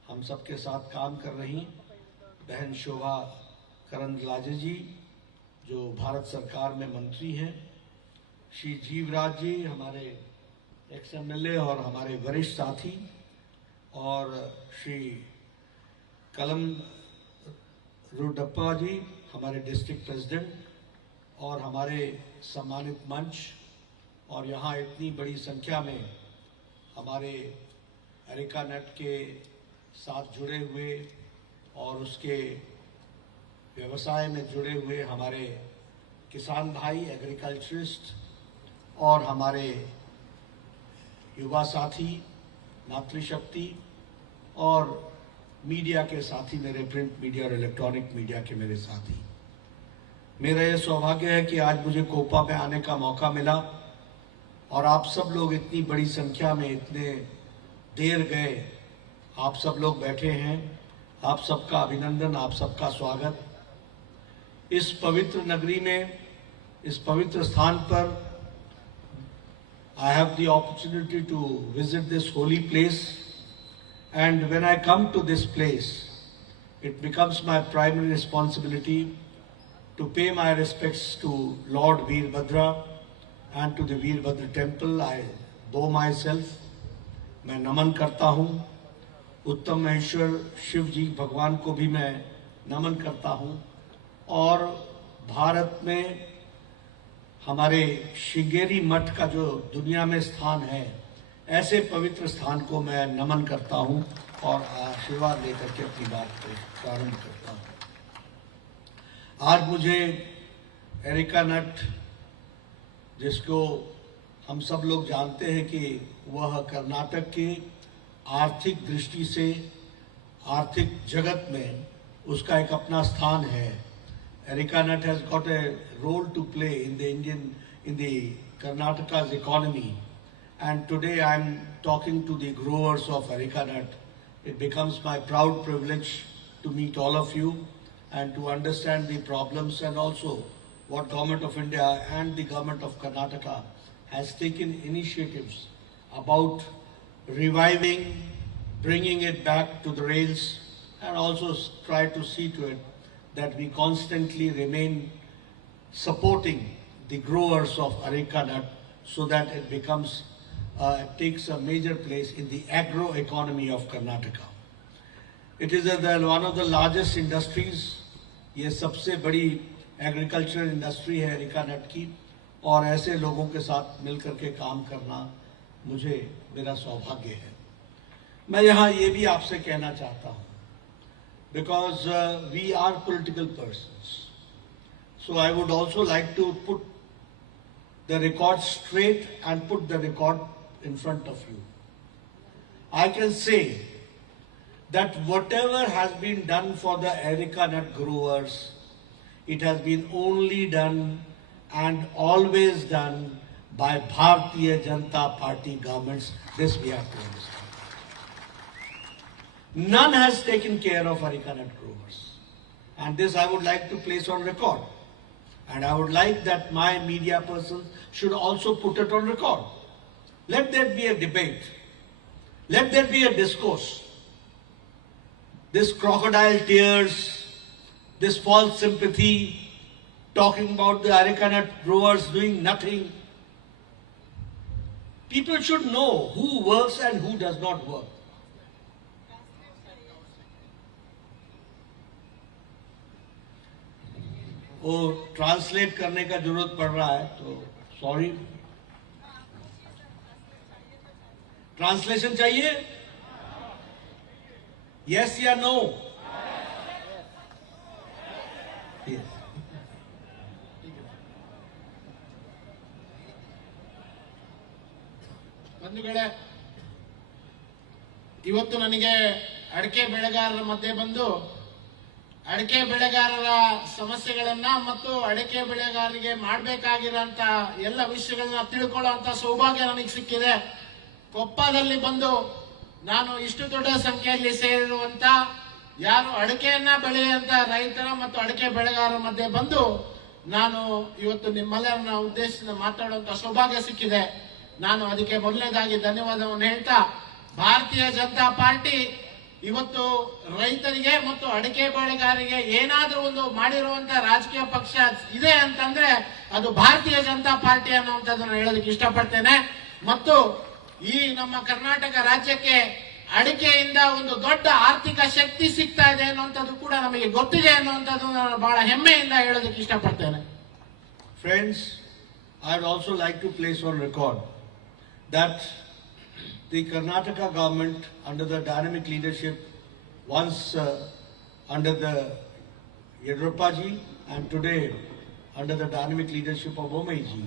हम सबके साथ काम कर रही बहन शोभा करंदलाजे जी, जो भारत सरकार में मंत्री हैं, श्री जीवराज जी, हमारे एक्स-MLA और हमारे वरिष्ठ साथी, और श्री कलम रुडप्पा जी, हमारे डिस्ट्रिक्ट प्रेसिडेंट, और हमारे सम्मानित मंच, और यहाँ इतनी बड़ी संख्या में हमारे अरेकानट के साथ जुड़े हुए और उसके व्यवसाय में जुड़े हुए हमारे किसान भाई, एग्रीकल्चरिस्ट, और हमारे युवा साथी, मातृशक्ति, और मीडिया के साथी, मेरे प्रिंट मीडिया और इलेक्ट्रॉनिक मीडिया के मेरे साथी, मेरा यह सौभाग्य है कि आज मुझे कोपा में आने का मौका मिला और आप सब लोग इतनी बड़ी संख्या में इतने देर गए, आप सब लोग बैठे हैं, आप सबका अभिनंदन, आप सबका स्वागत। इस पवित्र नगरी में, इस पवित्र स्थान पर I have the opportunity to visit this holy place, and when I come to this place, it becomes my primary responsibility to pay my respects to Lord Veerbhadra and to the Veerbhadra temple. I bow myself, मैं नमन करता हूँ। उत्तम महेश्वर शिव जी भगवान को भी मैं नमन करता हूँ, और भारत में हमारे श्रृंगेरी मठ का जो दुनिया में स्थान है, ऐसे पवित्र स्थान को मैं नमन करता हूँ और आशीर्वाद लेकर के अपनी बात को प्रारंभ करता हूँ। आज मुझे एरिकानट, जिसको हम सब लोग जानते हैं कि वह कर्नाटक के आर्थिक दृष्टि से आर्थिक जगत में उसका एक अपना स्थान है। Arecanut has got a role to play in the Karnataka's economy, and today I am talking to the growers of Arecanut. It becomes my proud privilege to meet all of you and to understand the problems, and also what Government of India and the Government of Karnataka has taken initiatives about reviving, bringing it back to the rails, and also try to see to it that we constantly remain supporting the growers of Arecanut so that it becomes, takes a major place in the agro economy of Karnataka. It is one of the largest industries. ये सबसे बड़ी agricultural industry है अरेकानट की, और ऐसे लोगों के साथ मिलकर के काम करना मेरा सौभाग्य है। मैं यहाँ ये भी आपसे कहना चाहता हूँ, because we are political persons, so I would also like to put the record straight and put the record in front of you. I can say that whatever has been done for the Arecanut growers, it has been only done and always done by Bharatiya Janata Party governments. This we have to understand. None has taken care of Arecanut growers, and this I would like to place on record, and I would like that my media person should also put it on record. Let there be a debate, let there be a discourse. This crocodile tears, this false sympathy, talking about the Arecanut growers doing nothing. People should know who works and who does not work. वो translate करने का जरूरत पड़ रहा है, तो sorry. Translation चाहिए? Yes या नो? यस। ಬಂಧುಗಳೇ, ಇವತ್ತು ನನಗೆ ಅಡಿಕೆ ಬೆಳೆಗಾರರ ಮಧ್ಯೆ ಬಂದು ಅಡಿಕೆ ಬೆಳೆಗಾರರ ಸಮಸ್ಯೆಗಳನ್ನ ಮತ್ತು ಅಡಿಕೆ ಬೆಳೆಗಾರರಿಗೆ ಮಾಡಬೇಕಾಗಿರೋಂತ ಎಲ್ಲ ವಿಷಯಗಳನ್ನ ತಿಳ್ಕೊಳ್ಳುವಂತ ಸೌಭಾಗ್ಯ ನನಗೆ ಸಿಕ್ಕಿದೆ. ಕೊಪ್ಪದಲ್ಲಿ ಬಂದು ನಾನು ಇಷ್ಟು ದೊಡ್ಡ ಸಂಖ್ಯೆಯಲ್ಲಿ ಸೇರಿರುವಂತ ಯಾರು ಅಡಿಕೆಯನ್ನ ಬೆಳೆಯುವಂತ ರೈತರ ಮತ್ತು ಅಡಿಕೆ ಬೆಳೆಗಾರರ ಮಧ್ಯೆ ಬಂದು ನಾನು ಇವತ್ತು ನಿಮ್ಮೆಲ್ಲರನ್ನ ಉದ್ದೇಶಿಸಿ ಮಾತಾಡುವಂತ ಸೌಭಾಗ್ಯ ಸಿಕ್ಕಿದೆ. ನಾನು ಅದಕ್ಕೆ ಮೊದಲನೇದಾಗಿ ಧನ್ಯವಾದವನ್ನು ಹೇಳ್ತಾ, ಭಾರತೀಯ ಜನತಾ ಪಾರ್ಟಿ ಇವತ್ತು ರೈತರಿಗೆ ಮತ್ತು ಅಡಿಕೆ ಬೆಳೆಗಾರರಿಗೆ ಏನಾದ್ರೂ ಒಂದು ಮಾಡಿರುವಂತ ರಾಜಕೀಯ ಪಕ್ಷ ಇದೆ ಅಂತಂದ್ರೆ ಅದು ಭಾರತೀಯ ಜನತಾ ಪಾರ್ಟಿ ಅನ್ನುವಂಥದ್ದನ್ನು ಹೇಳೋದಕ್ಕೆ ಇಷ್ಟಪಡ್ತೇನೆ. ಮತ್ತು ಈ ನಮ್ಮ ಕರ್ನಾಟಕ ರಾಜ್ಯಕ್ಕೆ ಅಡಿಕೆಯಿಂದ ಒಂದು ದೊಡ್ಡ ಆರ್ಥಿಕ ಶಕ್ತಿ ಸಿಗ್ತಾ ಇದೆ ಅನ್ನುವಂಥದ್ದು ಕೂಡ ನಮಗೆ ಗೊತ್ತಿದೆ ಅನ್ನುವಂಥದ್ದು ನಾನು ಬಹಳ ಹೆಮ್ಮೆಯಿಂದ ಹೇಳೋದಕ್ಕೆ ಇಷ್ಟಪಡ್ತೇನೆ. Friends, I would also like to place on record that the Karnataka government, under the dynamic leadership, once under the Yediyurappa-ji and today under the dynamic leadership of Bommai-ji,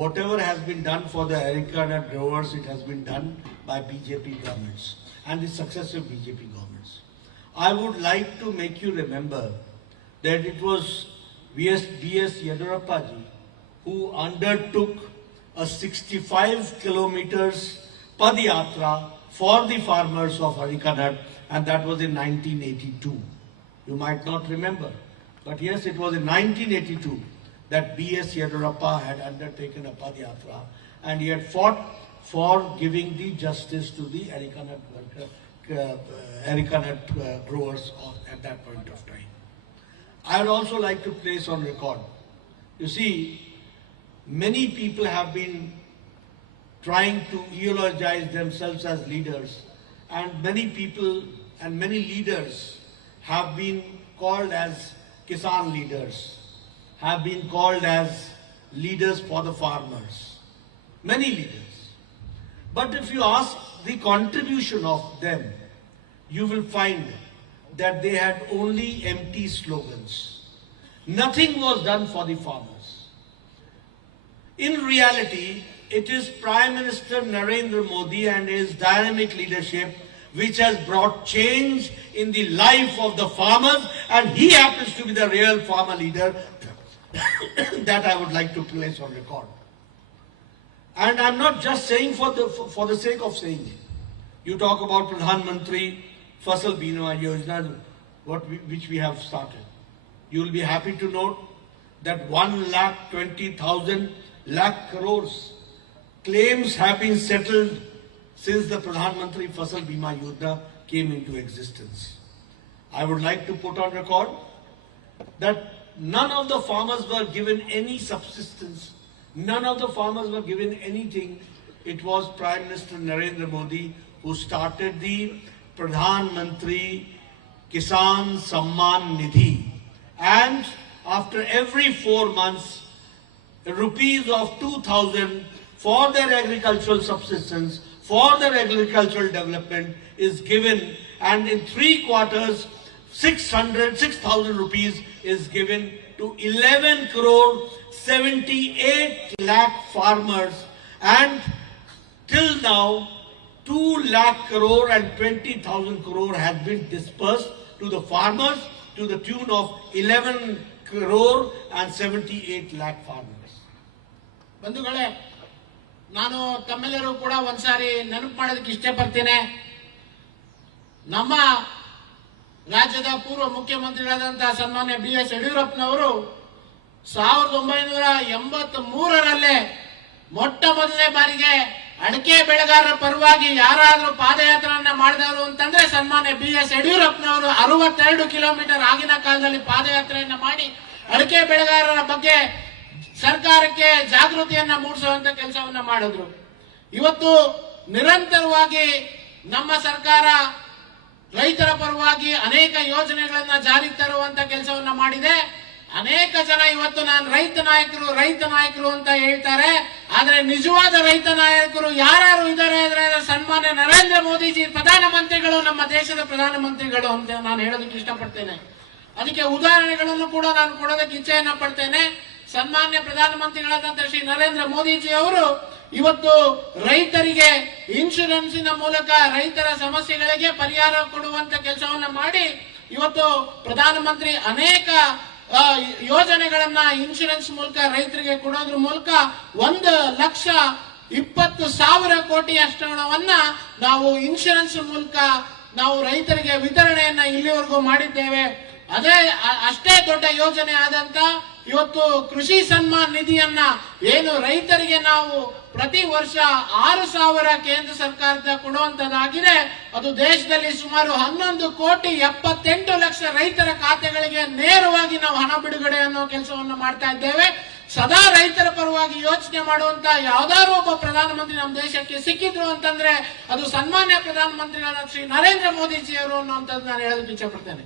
whatever has been done for the Arecanut growers, it has been done by BJP governments and the successive BJP governments. I would like to make you remember that it was B.S. Yediyurappa-ji who undertook a 65 kilometers Padayatra for the farmers of Arecanut, and that was in 1982. You might not remember, but yes, it was in 1982 that B.S. Yediyurappa had undertaken a Padayatra, and he had fought for giving the justice to the Arecanut growers at that point of time. I would also like to place on record, you see, many people have been trying to eulogize themselves as leaders, and many people and many leaders have been called as Kisan leaders, have been called as leaders for the farmers, many leaders. But if you ask the contribution of them, you will find that they had only empty slogans. Nothing was done for the farmers. In reality, it is Prime Minister Narendra Modi and his dynamic leadership which has brought change in the life of the farmers, and he happens to be the real farmer leader that I would like to place on record. And I'm not just saying for the sake of saying it. You talk about Pradhan Mantri Fasal Bima Yojana, which we have started. You will be happy to note that 1,20,000 crores claims have been settled since the Pradhan Mantri Fasal Bima Yojana came into existence. I would like to put on record that none of the farmers were given any subsistence. None of the farmers were given anything. It was Prime Minister Narendra Modi who started the Pradhan Mantri Kisan Samman Nidhi. And after every 4 months, rupees of 2,000 for their agricultural subsistence, for their agricultural development is given, and in 3 quarters, 6,000 rupees is given to 11 crore 78 lakh farmers, and till now 2 lakh crore and 20,000 crore has been dispersed to the farmers to the tune of 11 crore and 78 lakh farmers. ಬಂಧುಗಳೇ, ನಾನು ತಮ್ಮೆಲ್ಲರೂ ಕೂಡ ಒಂದ್ಸಾರಿ ನೆನಪು ಮಾಡೋದಕ್ಕೆ ಇಷ್ಟಪಡ್ತೇನೆ. ನಮ್ಮ ರಾಜ್ಯದ ಪೂರ್ವ ಮುಖ್ಯಮಂತ್ರಿಗಳಾದಂತಹ ಸನ್ಮಾನ್ಯ B.S. ಯಡಿಯೂರಪ್ಪನವರು 1983ರಲ್ಲೇ ಮೊಟ್ಟ ಮೊದಲನೇ ಬಾರಿಗೆ ಅಡಿಕೆ ಬೆಳೆಗಾರರ ಪರವಾಗಿ ಯಾರಾದ್ರೂ ಪಾದಯಾತ್ರೆಯನ್ನ ಮಾಡಿದವರು ಅಂತಂದ್ರೆ ಸನ್ಮಾನ್ಯ B.S. ಯಡಿಯೂರಪ್ಪನವರು 62 ಕಿಲೋಮೀಟರ್ ಆಗಿನ ಕಾಲದಲ್ಲಿ ಪಾದಯಾತ್ರೆಯನ್ನ ಮಾಡಿ ಅಡಿಕೆ ಬೆಳೆಗಾರರ ಬಗ್ಗೆ ಸರ್ಕಾರಕ್ಕೆ ಜಾಗೃತಿಯನ್ನ ಮೂಡಿಸುವಂತ ಕೆಲಸವನ್ನ ಮಾಡಿದ್ರು. ಇವತ್ತು ನಿರಂತರವಾಗಿ ನಮ್ಮ ಸರ್ಕಾರ ರೈತರ ಪರವಾಗಿ ಅನೇಕ ಯೋಜನೆಗಳನ್ನ ಜಾರಿಗೆ ತರುವಂತ ಕೆಲಸವನ್ನ ಮಾಡಿದೆ. ಅನೇಕ ಜನ ಇವತ್ತು ನಾನು ರೈತ ನಾಯಕರು ಅಂತ ಹೇಳ್ತಾರೆ. ಆದ್ರೆ ನಿಜವಾದ ರೈತ ನಾಯಕರು ಯಾರು ಇದ್ದಾರೆ ಅಂದ್ರೆ ಸನ್ಮಾನ್ಯ ನರೇಂದ್ರ ಮೋದಿಜಿ ಪ್ರಧಾನಮಂತ್ರಿಗಳು, ನಮ್ಮ ದೇಶದ ಪ್ರಧಾನಮಂತ್ರಿಗಳು ಅಂತ ನಾನು ಹೇಳೋದಕ್ಕೆ ಇಷ್ಟಪಡ್ತೇನೆ. ಅದಕ್ಕೆ ಉದಾಹರಣೆಗಳನ್ನು ಕೂಡ ನಾನು ಕೊಡೋದಕ್ಕೆ ಇಚ್ಛೆಯನ್ನ ಪಡ್ತೇನೆ. ಸನ್ಮಾನ್ಯ ಪ್ರಧಾನಮಂತ್ರಿಗಳಾದಂತಹ ಶ್ರೀ ನರೇಂದ್ರ ಮೋದಿಜಿ ಅವರು ಇವತ್ತು ರೈತರಿಗೆ ಇನ್ಶೂರೆನ್ಸಿನ ಮೂಲಕ ರೈತರ ಸಮಸ್ಯೆಗಳಿಗೆ ಪರಿಹಾರ ಕೊಡುವಂತ ಕೆಲಸವನ್ನ ಮಾಡಿ ಇವತ್ತು ಪ್ರಧಾನಮಂತ್ರಿ ಅನೇಕ ಯೋಜನೆಗಳನ್ನ ಇನ್ಶೂರೆನ್ಸ್ ಮೂಲಕ ರೈತರಿಗೆ ಕೊಡೋದ್ರ ಮೂಲಕ 1,20,000 ಕೋಟಿ ಅಷ್ಟು ಹಣವನ್ನ ನಾವು ಇನ್ಶೂರೆನ್ಸ್ ಮೂಲಕ ನಾವು ರೈತರಿಗೆ ವಿತರಣೆಯನ್ನ ಇಲ್ಲಿವರೆಗೂ ಮಾಡಿದ್ದೇವೆ. ಅಷ್ಟೇ ದೊಡ್ಡ ಯೋಜನೆ ಆದಂತ ಇವತ್ತು ಕೃಷಿ ಸನ್ಮಾನ್ ನಿಧಿಯನ್ನ ಏನು ರೈತರಿಗೆ ನಾವು ಪ್ರತಿ ವರ್ಷ 6,000 ಕೇಂದ್ರ ಸರ್ಕಾರದ ಕೊಡುವಂತದ್ದಾಗಿದೆ. ಅದು ದೇಶದಲ್ಲಿ ಸುಮಾರು 11,78,00,000 ರೈತರ ಖಾತೆಗಳಿಗೆ ನೇರವಾಗಿ ನಾವು ಹಣ ಬಿಡುಗಡೆ ಅನ್ನೋ ಕೆಲಸವನ್ನು ಮಾಡ್ತಾ ಇದ್ದೇವೆ. ಸದಾ ರೈತರ ಪರವಾಗಿ ಯೋಚನೆ ಮಾಡುವಂತ ಯಾವ್ದಾದ್ರು ಒಬ್ಬ ಪ್ರಧಾನಮಂತ್ರಿ ನಮ್ಮ ದೇಶಕ್ಕೆ ಸಿಕ್ಕಿದ್ರು ಅಂತಂದ್ರೆ ಅದು ಸನ್ಮಾನ್ಯ ಪ್ರಧಾನಮಂತ್ರಿಗಳಾದ ಶ್ರೀ ನರೇಂದ್ರ ಮೋದಿಜಿ ಅವರು ಅನ್ನುವಂಥದ್ದು ನಾನು ಹೇಳೋದಕ್ಕೆ ಇಚ್ಛೆ ಪಡ್ತೇನೆ.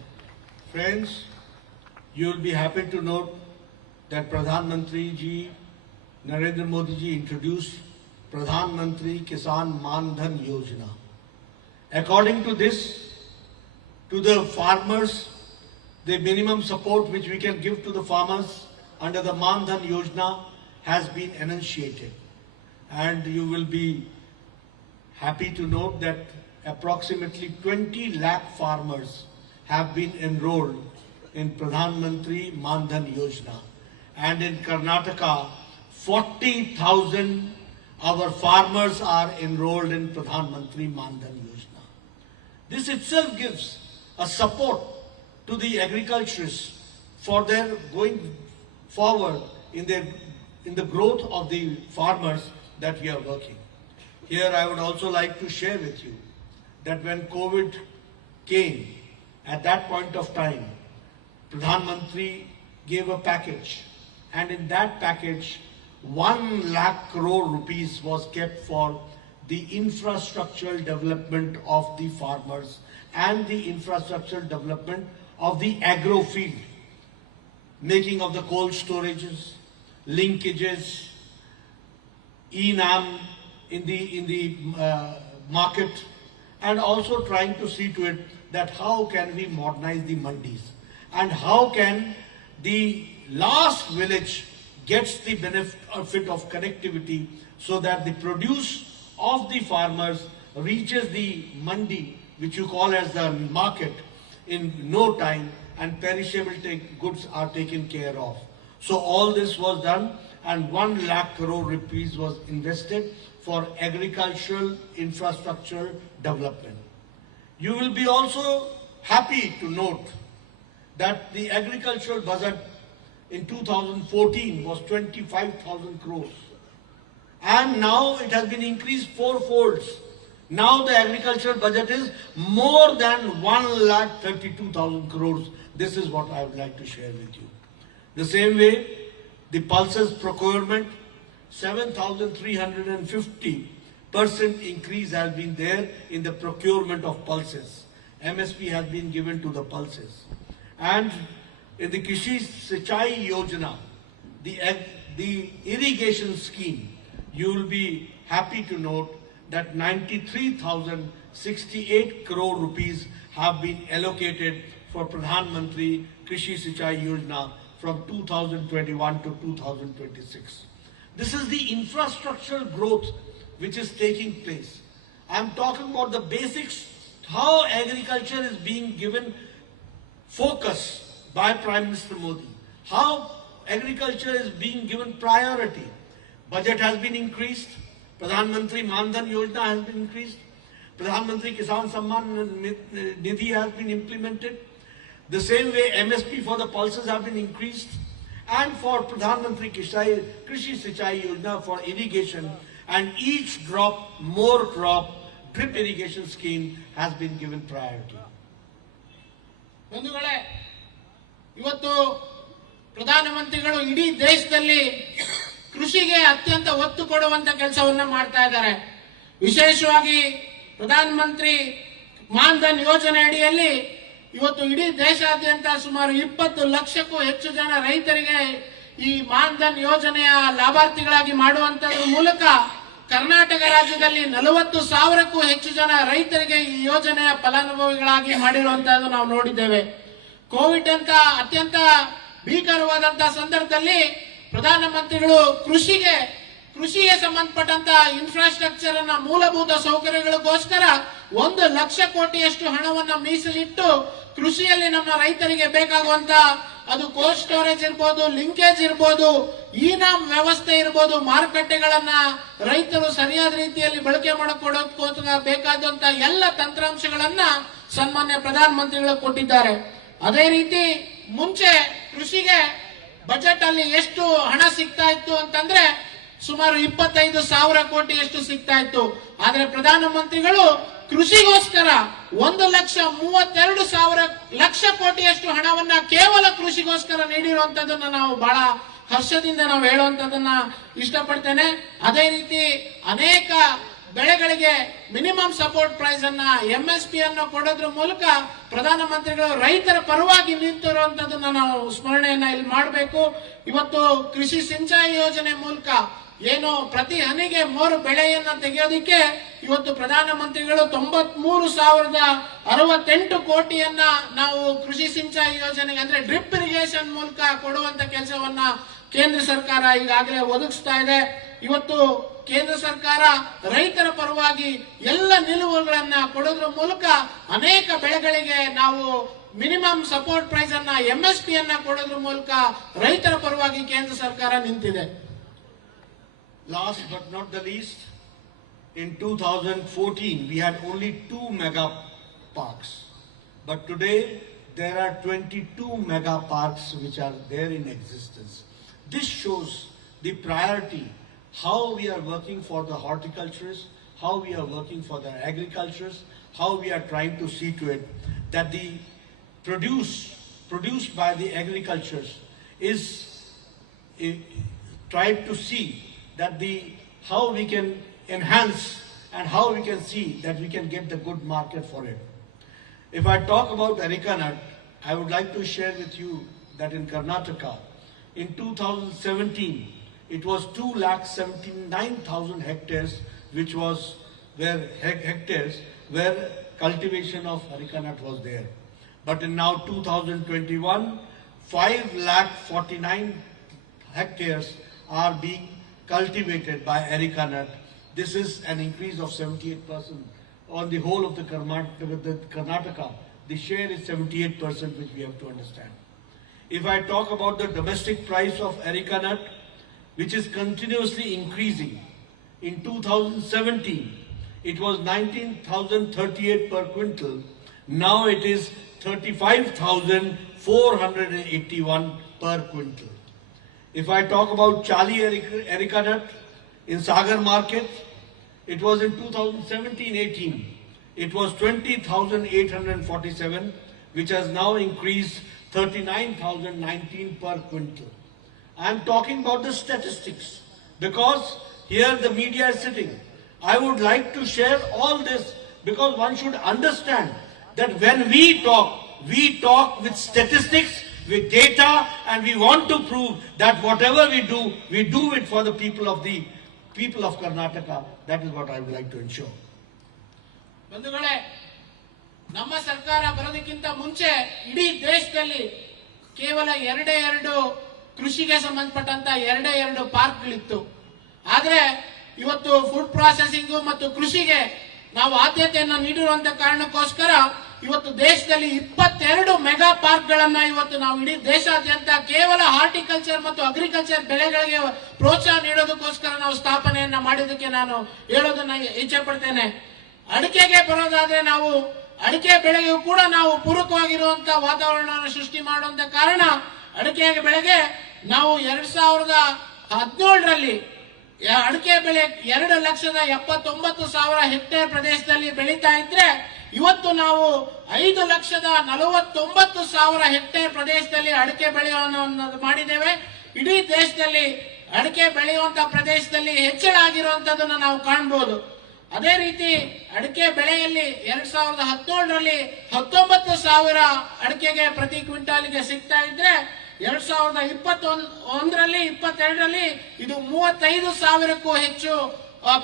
Friends, you will be happy to note that Pradhan Mantri ji, Narendra Modi ji introduced Pradhan Mantri Kisan Man Dhan Yojana. According to this, to the farmers, the minimum support which we can give to the farmers under the Man Dhan Yojana has been enunciated. And you will be happy to note that approximately 20 lakh farmers have been enrolled in Pradhan Mantri Man Dhan Yojana. And in Karnataka, 40,000 our farmers are enrolled in Pradhan Mantri Man Dhan Yojana. This itself gives a support to the agriculturists for their going forward in the growth of the farmers that we are working. Here I would also like to share with you that when COVID came, at that point of time, Pradhan Mantri gave a package, and in that package 1 lakh crore rupees was kept for the infrastructural development of the farmers and the infrastructural development of the agro field, making of the cold storages, linkages, e-NAM in the market, and also trying to see to it that how can we modernize the mandis and how can the last village gets the benefit of connectivity so that the produce of the farmers reaches the mandi, which you call as the market, in no time, and perishable goods are taken care of. So all this was done, and 1 lakh crore rupees was invested for agricultural infrastructure development. You will be also happy to note that the agricultural budget in 2014 was 25,000 crores. And now it has been increased 4-folds. Now the agricultural budget is more than 1,32,000 crores. This is what I would like to share with you. The same way, the pulses procurement, 7,350% increase has been there in the procurement of pulses. MSP has been given to the pulses. And in the Krishi Sinchai Yojana, the irrigation scheme, you will be happy to note that 93,068 crore rupees have been allocated for Pradhan Mantri Krishi Sinchai Yojana from 2021 to 2026. This is the infrastructural growth which is taking place. I am talking about the basics, how agriculture is being given focus by Prime Minister Modi, how agriculture is being given priority. Budget has been increased, Pradhan Mantri Man Dhan Yojana has been increased, Pradhan Mantri Kisan Samman Nidhi has been implemented. The same way MSP for the pulses have been increased, and for Pradhan Mantri Krishi Sinchai Yojana for irrigation, and each drop more crop drip irrigation scheme has been given priority. ಬಂಧುಗಳೇ, ಇವತ್ತು ಪ್ರಧಾನಮಂತ್ರಿಗಳು ಇಡೀ ದೇಶದಲ್ಲಿ ಕೃಷಿಗೆ ಅತ್ಯಂತ ಒತ್ತು ಕೊಡುವಂತ ಕೆಲಸವನ್ನ ಮಾಡ್ತಾ ಇದ್ದಾರೆ. ವಿಶೇಷವಾಗಿ ಪ್ರಧಾನ ಮಂತ್ರಿ ಮಾನ್ ಧನ್ ಯೋಜನೆ ಅಡಿಯಲ್ಲಿ ಇವತ್ತು ಇಡೀ ದೇಶಾದ್ಯಂತ ಸುಮಾರು 20 ಲಕ್ಷಕ್ಕೂ ಹೆಚ್ಚು ಜನ ರೈತರಿಗೆ ಈ ಮಾನ್ ಧನ್ ಯೋಜನೆಯ ಲಾಭಾರ್ಥಿಗಳಾಗಿ ಮಾಡುವಂತದ್ರ ಮೂಲಕ ಕರ್ನಾಟಕ ರಾಜ್ಯದಲ್ಲಿ 40,000ಕ್ಕೂ ಹೆಚ್ಚು ಜನ ರೈತರಿಗೆ ಈ ಯೋಜನೆಯ ಫಲಾನುಭವಿಗಳಾಗಿ ಮಾಡಿರುವಂತದ್ದು ನಾವು ನೋಡಿದ್ದೇವೆ. ಕೋವಿಡ್ ಅಂತ ಅತ್ಯಂತ ಭೀಕರವಾದಂತಹ ಸಂದರ್ಭದಲ್ಲಿ ಪ್ರಧಾನಮಂತ್ರಿಗಳು ಕೃಷಿಗೆ ಕೃಷಿಗೆ ಸಂಬಂಧಪಟ್ಟಂತ ಇನ್ಫ್ರಾಸ್ಟ್ರಕ್ಚರ್ ಅನ್ನ ಮೂಲಭೂತ ಸೌಕರ್ಯಗಳಿಗೋಸ್ಕರ 1,00,000 ಕೋಟಿಯಷ್ಟು ಹಣವನ್ನ ಮೀಸಲಿಟ್ಟು ಕೃಷಿಯಲ್ಲಿ ನಮ್ಮ ರೈತರಿಗೆ ಬೇಕಾಗುವಂತ ಅದು ಕೋಲ್ಡ್ ಸ್ಟೋರೇಜ್ ಇರ್ಬೋದು, ಲಿಂಕೇಜ್ ಇರ್ಬೋದು, ಇನಾಮ್ ವ್ಯವಸ್ಥೆ ಇರ್ಬೋದು, ಮಾರುಕಟ್ಟೆಗಳನ್ನ ರೈತರು ಸರಿಯಾದ ರೀತಿಯಲ್ಲಿ ಬಳಕೆ ಮಾಡಿಕೊಡೋದಕ್ಕೋಸ್ಕರ ಬೇಕಾದಂತ ಎಲ್ಲ ತಂತ್ರಾಂಶಗಳನ್ನ ಸನ್ಮಾನ್ಯ ಪ್ರಧಾನ ಮಂತ್ರಿಗಳು ಕೊಟ್ಟಿದ್ದಾರೆ. ಅದೇ ರೀತಿ ಮುಂಚೆ ಕೃಷಿಗೆ ಬಜೆಟ್ ಅಲ್ಲಿ ಎಷ್ಟು ಹಣ ಸಿಗ್ತಾ ಇತ್ತು ಅಂತಂದ್ರೆ ಸುಮಾರು 25,000 ಕೋಟಿಯಷ್ಟು ಸಿಗ್ತಾ ಇತ್ತು. ಆದ್ರೆ ಪ್ರಧಾನ ಮಂತ್ರಿಗಳು ಕೃಷಿಗೋಸ್ಕರ 1,32,000 ಕೋಟಿಯಷ್ಟು ಹಣವನ್ನ ಕೇವಲ ಕೃಷಿಗೋಸ್ಕರ ನೀಡಿರುವಂತದನ್ನ ನಾವು ಬಹಳ ಹರ್ಷದಿಂದ ನಾವು ಹೇಳುವಂತದನ್ನ ಇಷ್ಟಪಡ್ತೇನೆ. ಅದೇ ರೀತಿ ಅನೇಕ ಬೆಳೆಗಳಿಗೆ ಮಿನಿಮಮ್ ಸಪೋರ್ಟ್ ಪ್ರೈಸ್ ಅನ್ನ MSP ಅನ್ನು ಕೊಡೋದ್ರ ಮೂಲಕ ಪ್ರಧಾನಮಂತ್ರಿಗಳು ರೈತರ ಪರವಾಗಿ ನಿಂತಿರುವಂತದನ್ನ ನಾವು ಸ್ಮರಣೆಯನ್ನ ಇಲ್ಲಿ ಮಾಡಬೇಕು. ಇವತ್ತು ಕೃಷಿ ಸಿಂಚಾಯಿ ಯೋಜನೆ ಮೂಲಕ ಏನು ಪ್ರತಿ ಹನಿಗೆ 3 ಬೆಳೆಯನ್ನ ತೆಗೆಯೋದಿಕ್ಕೆ ಇವತ್ತು ಪ್ರಧಾನಮಂತ್ರಿಗಳು 93,068 ಕೋಟಿಯನ್ನ ನಾವು ಕೃಷಿ ಸಿಂಚಾಯಿ ಯೋಜನೆಗೆ ಅಂದ್ರೆ ಡ್ರಿಪ್ ಇರಿಗೇಷನ್ ಮೂಲಕ ಕೊಡುವಂತ ಕೆಲಸವನ್ನ ಕೇಂದ್ರ ಸರ್ಕಾರ ಈಗಾಗಲೇ ಒದಗಿಸ್ತಾ ಇದೆ. ಇವತ್ತು ಕೇಂದ್ರ ಸರ್ಕಾರ ರೈತರ ಪರವಾಗಿ ಎಲ್ಲ ನಿಲುವುಗಳನ್ನ ಕೊಡೋದ್ರ ಮೂಲಕ ಅನೇಕ ಬೆಳೆಗಳಿಗೆ ನಾವು ಮಿನಿಮಮ್ ಸಪೋರ್ಟ್ ಪ್ರೈಸ್ ಅನ್ನ MSP ಅನ್ನ ಕೊಡೋದ್ರ ಮೂಲಕ ರೈತರ ಪರವಾಗಿ ಕೇಂದ್ರ ಸರ್ಕಾರ ನಿಂತಿದೆ. Last but not the least, in 2014 we had only 2 mega parks, but today there are 22 mega parks which are there in existence. This shows the priority, how we are working for the horticulturists, how we are working for the agriculturists, how we are trying to see to it that the produced by the agricultures is tried to see that how we can enhance and how we can see that we can get the good market for it. If I talk about Arecanut, I would like to share with you that in Karnataka, in 2017, it was 2,79,000 hectares, which was hectares where cultivation of Arecanut was there. But in now 2021, 5,49,000 hectares are being cultivated by Arecanut. This is an increase of 78% on the whole of the Karnataka. The share is 78%, which we have to understand. If I talk about the domestic price of Arecanut, which is continuously increasing, in 2017 it was 19,038 per quintal. Now it is 35,481 per quintal. If I talk about Chali Arecanut in Sagar market, it was in 2017-18, it was 20,847, which has now increased 39,019 per quintal. I am talking about the statistics because here the media is sitting. I would like to share all this because one should understand that when we talk with statistics, with data, and we want to prove that whatever we do it for the people of Karnataka. That is what I would like to ensure. ಬಂಧುಗಳೇ, ನಮ್ಮ ಸರ್ಕಾರ ಬರೋದಕ್ಕಿಂತ ಮುಂಚೆ ಇಡೀ ದೇಶದಲ್ಲಿ ಕೇವಲ 2 ಕೃಷಿಗೆ ಸಂಬಂಧಪಟ್ಟಂತ 2 ಪಾರ್ಕ್ಗಳಿತ್ತು. ಆದ್ರೆ ಇವತ್ತು ಫುಡ್ ಪ್ರಾಸೆಸಿಂಗ್ ಮತ್ತು ಕೃಷಿಗೆ ನಾವು ಆದ್ಯತೆಯನ್ನು ನೀಡಿರುವಂತ ಕಾರಣಕ್ಕೋಸ್ಕರ ಇವತ್ತು ದೇಶದಲ್ಲಿ 22 ಮೆಗಾ ಪಾರ್ಕ್ ಗಳನ್ನ ಇವತ್ತು ನಾವು ಇಡೀ ದೇಶಾದ್ಯಂತ ಕೇವಲ ಹಾರ್ಟಿಕಲ್ಚರ್ ಮತ್ತು ಅಗ್ರಿಕಲ್ಚರ್ ಬೆಳೆಗಳಿಗೆ ಪ್ರೋತ್ಸಾಹ ನೀಡೋದಕ್ಕೋಸ್ಕರ ನಾವು ಸ್ಥಾಪನೆಯನ್ನ ಮಾಡಿದ್ದಕ್ಕೆ ನಾನು ಹೇಳೋದನ್ನ ಇಚ್ಛೆ ಪಡ್ತೇನೆ. ಅಡಿಕೆಗೆ ಬರೋದಾದ್ರೆ ನಾವು ಅಡಿಕೆ ಬೆಳೆಗೂ ಕೂಡ ನಾವು ಪೂರಕವಾಗಿರುವಂತ ವಾತಾವರಣವನ್ನು ಸೃಷ್ಟಿ ಮಾಡುವಂತ ಕಾರಣ ಅಡಿಕೆ ಬೆಳೆಗೆ ನಾವು 2017ರಲ್ಲಿ ಅಡಿಕೆ ಬೆಳೆ 2,79,000 ಹೆಕ್ಟೇರ್ ಪ್ರದೇಶದಲ್ಲಿ ಬೆಳೀತಾ ಇದ್ರೆ ಇವತ್ತು ನಾವು 5,49,000 ಹೆಕ್ಟೇರ್ ಪ್ರದೇಶದಲ್ಲಿ ಅಡಿಕೆ ಬೆಳೆಯನ್ನು ಮಾಡಿದ್ದೇವೆ. ಇಡೀ ದೇಶದಲ್ಲಿ ಅಡಿಕೆ ಬೆಳೆಯುವಂತ ಪ್ರದೇಶದಲ್ಲಿ ಹೆಚ್ಚಳ ಆಗಿರುವಂತದನ್ನ ನಾವು ಕಾಣಬಹುದು. ಅದೇ ರೀತಿ ಅಡಿಕೆ ಬೆಳೆಯಲ್ಲಿ 2017ರಲ್ಲಿ 19,000 ಅಡಿಕೆಗೆ ಪ್ರತಿ ಕ್ವಿಂಟಾಲ್ಗೆ ಸಿಗ್ತಾ ಇದ್ರೆ 2021ರಲ್ಲಿ 22ರಲ್ಲಿ ಇದು 35,000ಕ್ಕೂ ಹೆಚ್ಚು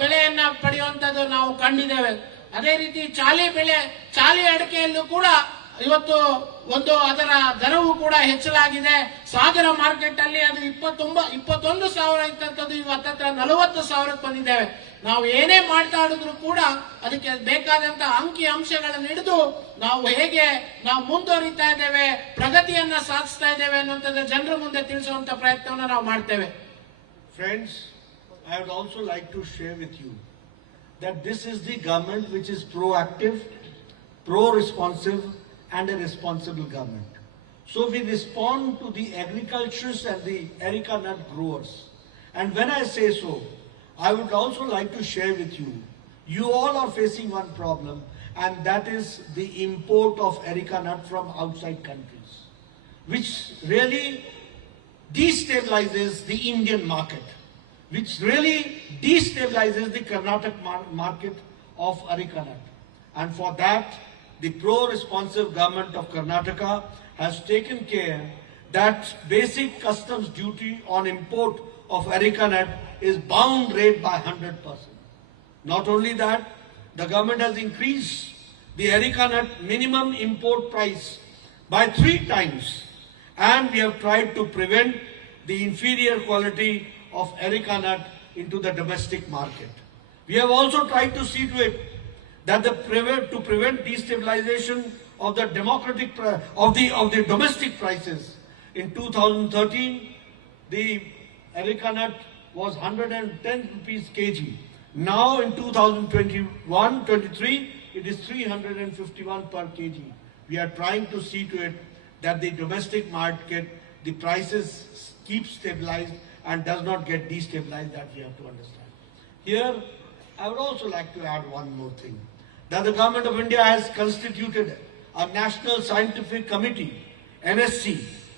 ಬೆಳೆಯನ್ನ ಪಡೆಯುವಂತದ್ದು ನಾವು ಕಂಡಿದ್ದೇವೆ. ಅದೇ ರೀತಿ ಚಾಲಿ ಅಡಿಕೆಯಲ್ಲೂ ಕೂಡ ಇವತ್ತು ಒಂದು ಅದರ ದರವು ಕೂಡ ಹೆಚ್ಚಲಾಗಿದೆ. ಸಾಗರ ಮಾರ್ಕೆಟ್ ಅಲ್ಲಿ ಅದು 21,000 ಇತ್ತಂತದ್ದು ಈಗ ಹತ್ತತ್ರ 40,000ಕ್ಕೆ ಬಂದಿದ್ದೇವೆ. ನಾವು ಏನೇ ಮಾತಾಡಿದ್ರು ಕೂಡ ಅದಕ್ಕೆ ಬೇಕಾದಂತ ಅಂಕಿ ಅಂಶಗಳನ್ನು ಹಿಡಿದು ನಾವು ಹೇಗೆ ನಾವು ಮುಂದುವರಿತಾ ಇದ್ದೇವೆ, ಪ್ರಗತಿಯನ್ನ ಸಾಧಿಸ್ತಾ ಇದ್ದೇವೆ ಅನ್ನುವಂಥದ್ದು ಜನರ ಮುಂದೆ ತಿಳಿಸುವಂತ ಪ್ರಯತ್ನವನ್ನು ನಾವು ಮಾಡ್ತೇವೆ. Friends, I would also like to share with you that this is the government which is proactive, pro-responsive and a responsible government. So we respond to the agriculturists and the Arecanut growers. And when I say so, I would also like to share with you, you all are facing one problem, and that is the import of Arecanut from outside countries, which really destabilizes the Indian market, which really destabilizes the Karnataka market of Arecanut. And for that, the pro-responsive government of Karnataka has taken care that basic customs duty on import of Arecanut is bound rate by 100%. Not only that, the government has increased the Arecanut minimum import price by 3 times, and we have tried to prevent the inferior quality of Arecanut into the domestic market. We have also tried to see to it that to prevent destabilization of the domestic prices. In 2013, the Arecanut was 110 rupees kg. Now in 2021-23, it is 351 per kg. We are trying to see to it that the domestic market, the prices keep stabilized and does not get destabilized. That we have to understand. Here, I would also like to add one more thing, that the government of India has constituted a National Scientific Committee, NSC,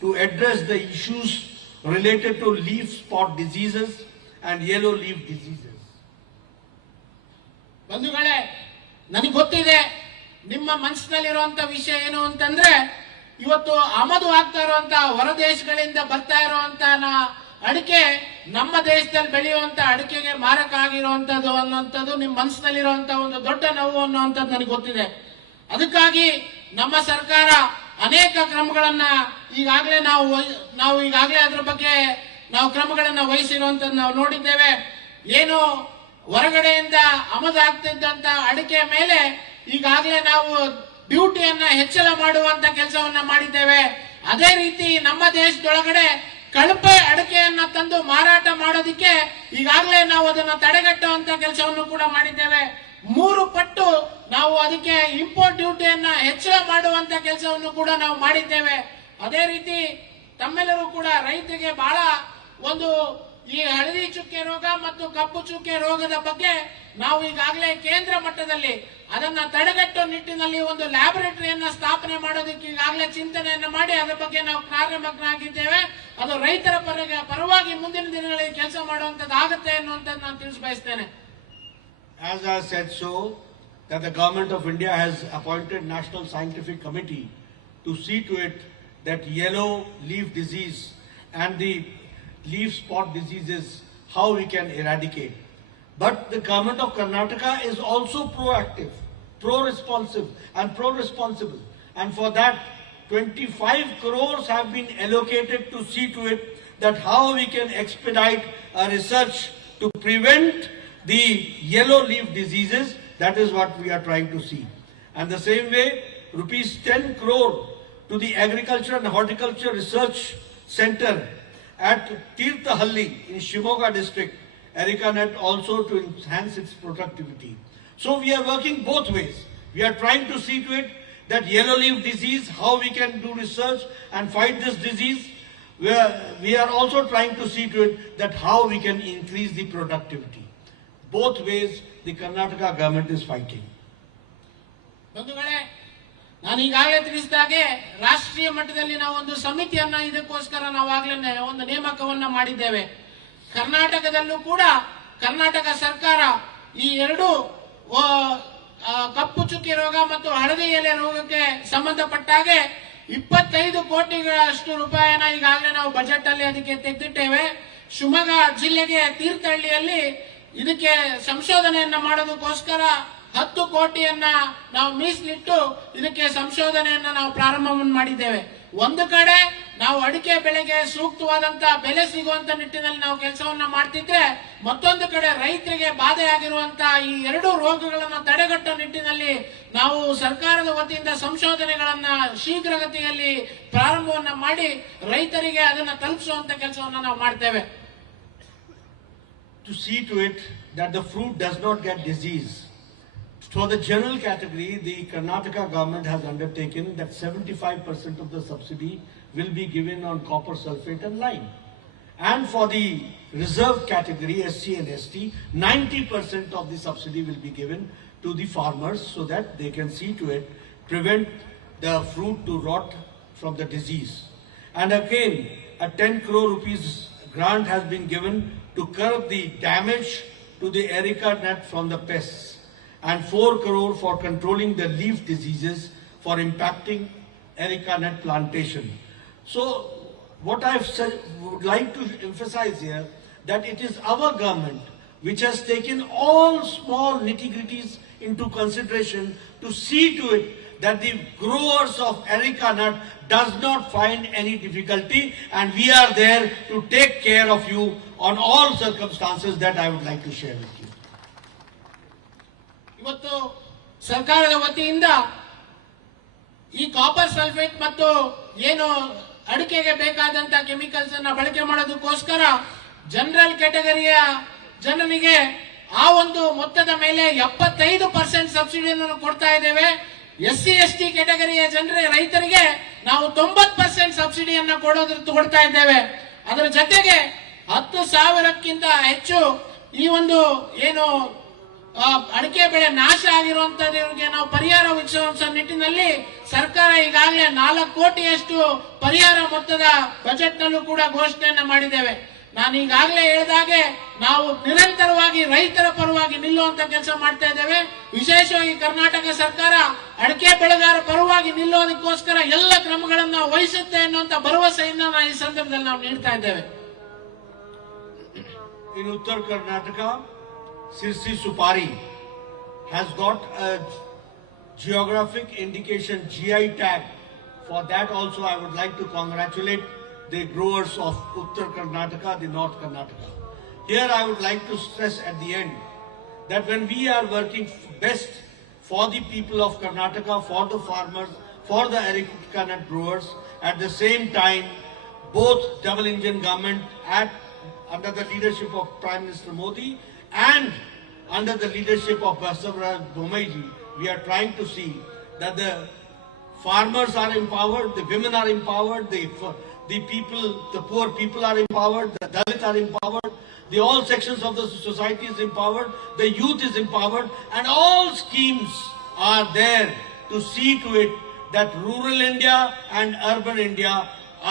to address the issues related to leaf spot diseases and yellow leaf diseases. ಬಂಧುಗಳೇ, ನನಗೆ ಗೊತ್ತಿದೆ ನಿಮ್ಮ ಮನಸ್ಸಿನಲ್ಲಿರುವಂತ ವಿಷಯ ಏನು ಅಂತಂದ್ರೆ, ಇವತ್ತು ಆಮದು ಆಗ್ತಾ ಇರುವಂತ ಹೊರದೇಶಗಳಿಂದ ಬರ್ತಾ ಇರುವಂತ ಅಡಿಕೆ ನಮ್ಮ ದೇಶದಲ್ಲಿ ಬೆಳೆಯುವಂತ ಅಡಿಕೆಗೆ ಮಾರಕ ಆಗಿರುವಂತದ್ದು ಅನ್ನುವಂಥದ್ದು ನಿಮ್ಮ ಮನಸ್ಸಿನಲ್ಲಿರುವಂತ ಒಂದು ದೊಡ್ಡ ನೋವು ಅನ್ನುವಂಥದ್ದು ನನಗೆ ಗೊತ್ತಿದೆ. ಅದಕ್ಕಾಗಿ ನಮ್ಮ ಸರ್ಕಾರ ಅನೇಕ ಕ್ರಮಗಳನ್ನ ಈಗಾಗಲೇ ನಾವು ಈಗಾಗಲೇ ಅದರ ಬಗ್ಗೆ ನಾವು ಕ್ರಮಗಳನ್ನ ವಹಿಸಿರುವಂತದ್ದು ನಾವು ನೋಡಿದ್ದೇವೆ. ಏನು ಹೊರಗಡೆಯಿಂದ ಆಮದಾಗ್ತಿದ್ದಂತ ಅಡಿಕೆ ಮೇಲೆ ಈಗಾಗಲೇ ನಾವು ಡ್ಯೂಟಿಯನ್ನ ಹೆಚ್ಚಳ ಮಾಡುವಂತ ಕೆಲಸವನ್ನ ಮಾಡಿದ್ದೇವೆ. ಅದೇ ರೀತಿ ನಮ್ಮ ದೇಶದೊಳಗಡೆ ಕಳಪೆ ಅಡಿಕೆಯನ್ನ ತಂದು ಮಾರಾಟ ಮಾಡೋದಕ್ಕೆ ಈಗಾಗಲೇ ನಾವು ಅದನ್ನ ತಡೆಗಟ್ಟುವಂತ ಕೆಲಸವನ್ನು ಕೂಡ ಮಾಡಿದ್ದೇವೆ. 3 ಪಟ್ಟು ನಾವು ಅದಕ್ಕೆ ಇಂಪೋರ್ಟ್ ಡ್ಯೂಟಿಯನ್ನ ಹೆಚ್ಚಳ ಮಾಡುವಂತ ಕೆಲಸವನ್ನು ಕೂಡ ನಾವು ಮಾಡಿದ್ದೇವೆ. ಅದೇ ರೀತಿ ತಮ್ಮೆಲ್ಲರೂ ಕೂಡ ರೈತರಿಗೆ ಬಹಳ ಒಂದು ಈ ಹಳದಿ ಚುಕ್ಕೆ ರೋಗ ಮತ್ತು ಕಪ್ಪು ಚುಕ್ಕೆ ರೋಗದ ಬಗ್ಗೆ ನಾವು ಈಗಾಗಲೇ ಕೇಂದ್ರ ಮಟ್ಟದಲ್ಲಿ ಅದನ್ನ ತಡೆಗಟ್ಟುವ ನಿಟ್ಟಿನಲ್ಲಿ ಒಂದು ಲ್ಯಾಬೊರೇಟರಿಯನ್ನ ಸ್ಥಾಪನೆ ಮಾಡೋದಕ್ಕೆ ಈಗಾಗಲೇ ಚಿಂತನೆಯನ್ನ ಮಾಡಿ ಅದರ ಬಗ್ಗೆ ನಾವು ಕಾರ್ಯಮಗ್ನಾಗಿದ್ದೇವೆ. ಅದು ರೈತರ ಪರವಾಗಿ ಮುಂದಿನ ದಿನಗಳಲ್ಲಿ ಕೆಲಸ ಮಾಡುವಂತದ್ದು ಆಗುತ್ತೆ ಅನ್ನುವಂಥದ್ದು ನಾನು ತಿಳಿಸ ಬಯಸ್ತೇನೆ. As I said so, that the government of India has appointed National Scientific Committee to see to it that yellow leaf disease and the leaf spot diseases, how we can eradicate. But the government of Karnataka is also proactive, pro-responsive and pro-responsible. And for that, 25 crores have been allocated to see to it that how we can expedite a research to prevent the yellow leaf diseases. That is what we are trying to see. And the same way, rupees 10 crore to the Agriculture and Horticulture Research Center at Tirthahalli in Shimoga district, Arecanut, also to enhance its productivity. So we are working both ways. We are trying to see to it that yellow leaf disease, how we can do research and fight this disease. We are also trying to see to it that how we can increase the productivity. Both ways the Karnataka government is fighting. ಬಂಧುಗಳೇ, ನಾನು ಈಗಾಗಲೇ ತಿಳಿಸಿದಾಗೆ ರಾಷ್ಟ್ರೀಯ ಮಟ್ಟದಲ್ಲಿ ನಾವು ಒಂದು ಸಮಿತಿಯನ್ನ ಇದಕ್ಕೋಸ್ಕರ ನಾವಾಗಲೇ ಒಂದು ನೇಮಕವನ್ನ ಮಾಡಿದ್ದೇವೆ. ಕರ್ನಾಟಕದಲ್ಲೂ ಕೂಡ ಕರ್ನಾಟಕ ಸರ್ಕಾರ ಈ 2 ಕಪ್ಪು ಚುಕ್ಕೆ ರೋಗ ಮತ್ತು ಹಳದಿ ಎಲೆ ರೋಗಕ್ಕೆ ಸಂಬಂಧಪಟ್ಟಾಗೆ 25 ಕೋಟಿಗಳಷ್ಟು ರೂಪಾಯಿನ ಈಗಾಗಲೇ ನಾವು ಬಜೆಟ್ ಅಲ್ಲಿ ಅದಕ್ಕೆ ತೆಗೆದಿಟ್ಟೇವೆ. ಶಿವಮೊಗ್ಗ ಜಿಲ್ಲೆಗೆ ತೀರ್ಥಹಳ್ಳಿಯಲ್ಲಿ ಇದಕ್ಕೆ ಸಂಶೋಧನೆಯನ್ನ ಮಾಡೋದಕ್ಕೋಸ್ಕರ 10 ಕೋಟಿಯನ್ನ ನಾವು ಮೀಸಲಿಟ್ಟು ಇದಕ್ಕೆ ಸಂಶೋಧನೆಯನ್ನ ನಾವು ಪ್ರಾರಂಭ ಮಾಡಿದ್ದೇವೆ. ಒಂದು ಕಡೆ ನಾವು ಅಡಿಕೆ ಬೆಳೆಗೆ ಸೂಕ್ತವಾದಂತಹ ಬೆಲೆ ಸಿಗುವಂತ ನಿಟ್ಟಿನಲ್ಲಿ ನಾವು ಕೆಲಸವನ್ನ ಮಾಡ್ತಿದ್ರೆ, ಮತ್ತೊಂದು ಕಡೆ ರೈತರಿಗೆ ಬಾಧೆಯಾಗಿರುವಂತಹ ಈ 2 ರೋಗಗಳನ್ನ ತಡೆಗಟ್ಟುವ ನಿಟ್ಟಿನಲ್ಲಿ ನಾವು ಸರ್ಕಾರದ ವತಿಯಿಂದ ಸಂಶೋಧನೆಗಳನ್ನ ಶೀಘ್ರಗತಿಯಲ್ಲಿ ಪ್ರಾರಂಭವನ್ನ ಮಾಡಿ ರೈತರಿಗೆ ಅದನ್ನ ತಲುಪಿಸುವಂತ ಕೆಲಸವನ್ನ ನಾವು ಮಾಡ್ತೇವೆ. To see to it that the fruit does not get disease. For the general category, the Karnataka government has undertaken that 75% of the subsidy will be given on copper sulfate and lime. And for the reserved category, SC and ST, 90% of the subsidy will be given to the farmers so that they can see to it, prevent the fruit to rot from the disease. And again, a 10 crore rupees grant has been given to curb the damage to the Arecanut from the pests, and 4 crore for controlling the leaf diseases for impacting Arecanut plantation. So what I would like to emphasize here, that it is our government which has taken all small nitty-gritties into consideration to see to it that the growers of Arecanut does not find any difficulty, and we are there to take care of you on all circumstances that I would like to share with you. ಇವತ್ತು ಸರ್ಕಾರದ ವತಿಯಿಂದ ಈ copper sulphate ಮತ್ತು ಏನು ಅಡಿಕೆಗೆ ಬೇಕಾದಂತ chemicals ಅನ್ನ ಬಳಕೆ ಮಾಡೋದಕ್ಕೋಸ್ಕರ ಜನರಲ್ ಕ್ಯಾಟಗರಿಯ ಜನರಿಗೆ ಆ ಒಂದು ಮೊತ್ತದ ಮೇಲೆ 75% ಸಬ್ಸಿಡಿಯನ್ನು ಕೊಡ್ತಾ ಇದ್ದೇವೆ. SC ST ಕ್ಯಾಟಗರಿಯ ರೈತರಿಗೆ ನಾವು 90% ಸಬ್ಸಿಡಿಯನ್ನ ಕೊಡ್ತಾ ಇದ್ದೇವೆ. ಅದರ ಜೊತೆಗೆ 10,000ಕ್ಕಿಂತ ಹೆಚ್ಚು ಈ ಒಂದು ಏನು ಅಡಿಕೆ ಬೆಳೆ ನಾಶ ಆಗಿರುವಂತವರಿಗೆ ನಾವು ಪರಿಹಾರ ಒದಗಿಸುವ ನಿಟ್ಟಿನಲ್ಲಿ ಸರ್ಕಾರ ಈಗಾಗಲೇ 4 ಕೋಟಿಯಷ್ಟು ಪರಿಹಾರ ಮೊತ್ತದ ಬಜೆಟ್ ನಲ್ಲೂ ಕೂಡ ಘೋಷಣೆಯನ್ನ ಮಾಡಿದ್ದೇವೆ. ನಾನು ಈಗಾಗಲೇ ಹೇಳಿದಾಗೆ ನಾವು ನಿರಂತರವಾಗಿ ರೈತರ ಪರವಾಗಿ ನಿಲ್ಲುವಂತ ಕೆಲಸ ಮಾಡ್ತಾ ಇದ್ದೇವೆ. ವಿಶೇಷವಾಗಿ ಕರ್ನಾಟಕ ಸರ್ಕಾರ ಅಡಿಕೆ ಬೆಳೆಗಾರ ಪರವಾಗಿ ನಿಲ್ಲೋದಕ್ಕೋಸ್ಕರ ಎಲ್ಲ ಕ್ರಮಗಳನ್ನ ವಹಿಸುತ್ತೆ ಅನ್ನುವಂತ ಭರವಸೆಯನ್ನ ನಾವು ಈ ಸಂದರ್ಭದಲ್ಲಿ ನಾವು ನೀಡ್ತಾ ಇದ್ದೇವೆ. In Uttar Karnataka, Sirsi Supari has got a geographic indication GI tag. For that also I would like to congratulate the growers of Uttar Karnataka, the North Karnataka. Here I would like to stress at the end that when we are working best for the people of Karnataka, for the farmers, for the Arecanut growers, at the same time both double engine government under the leadership of Prime Minister Modi and under the leadership of Basavaraj Bomaiji, we are trying to see that the farmers are empowered, the women are empowered, the people, the poor people are empowered, the Dalits are empowered, all sections of the society is empowered, the youth is empowered, and all schemes are there to see to it that rural India and urban India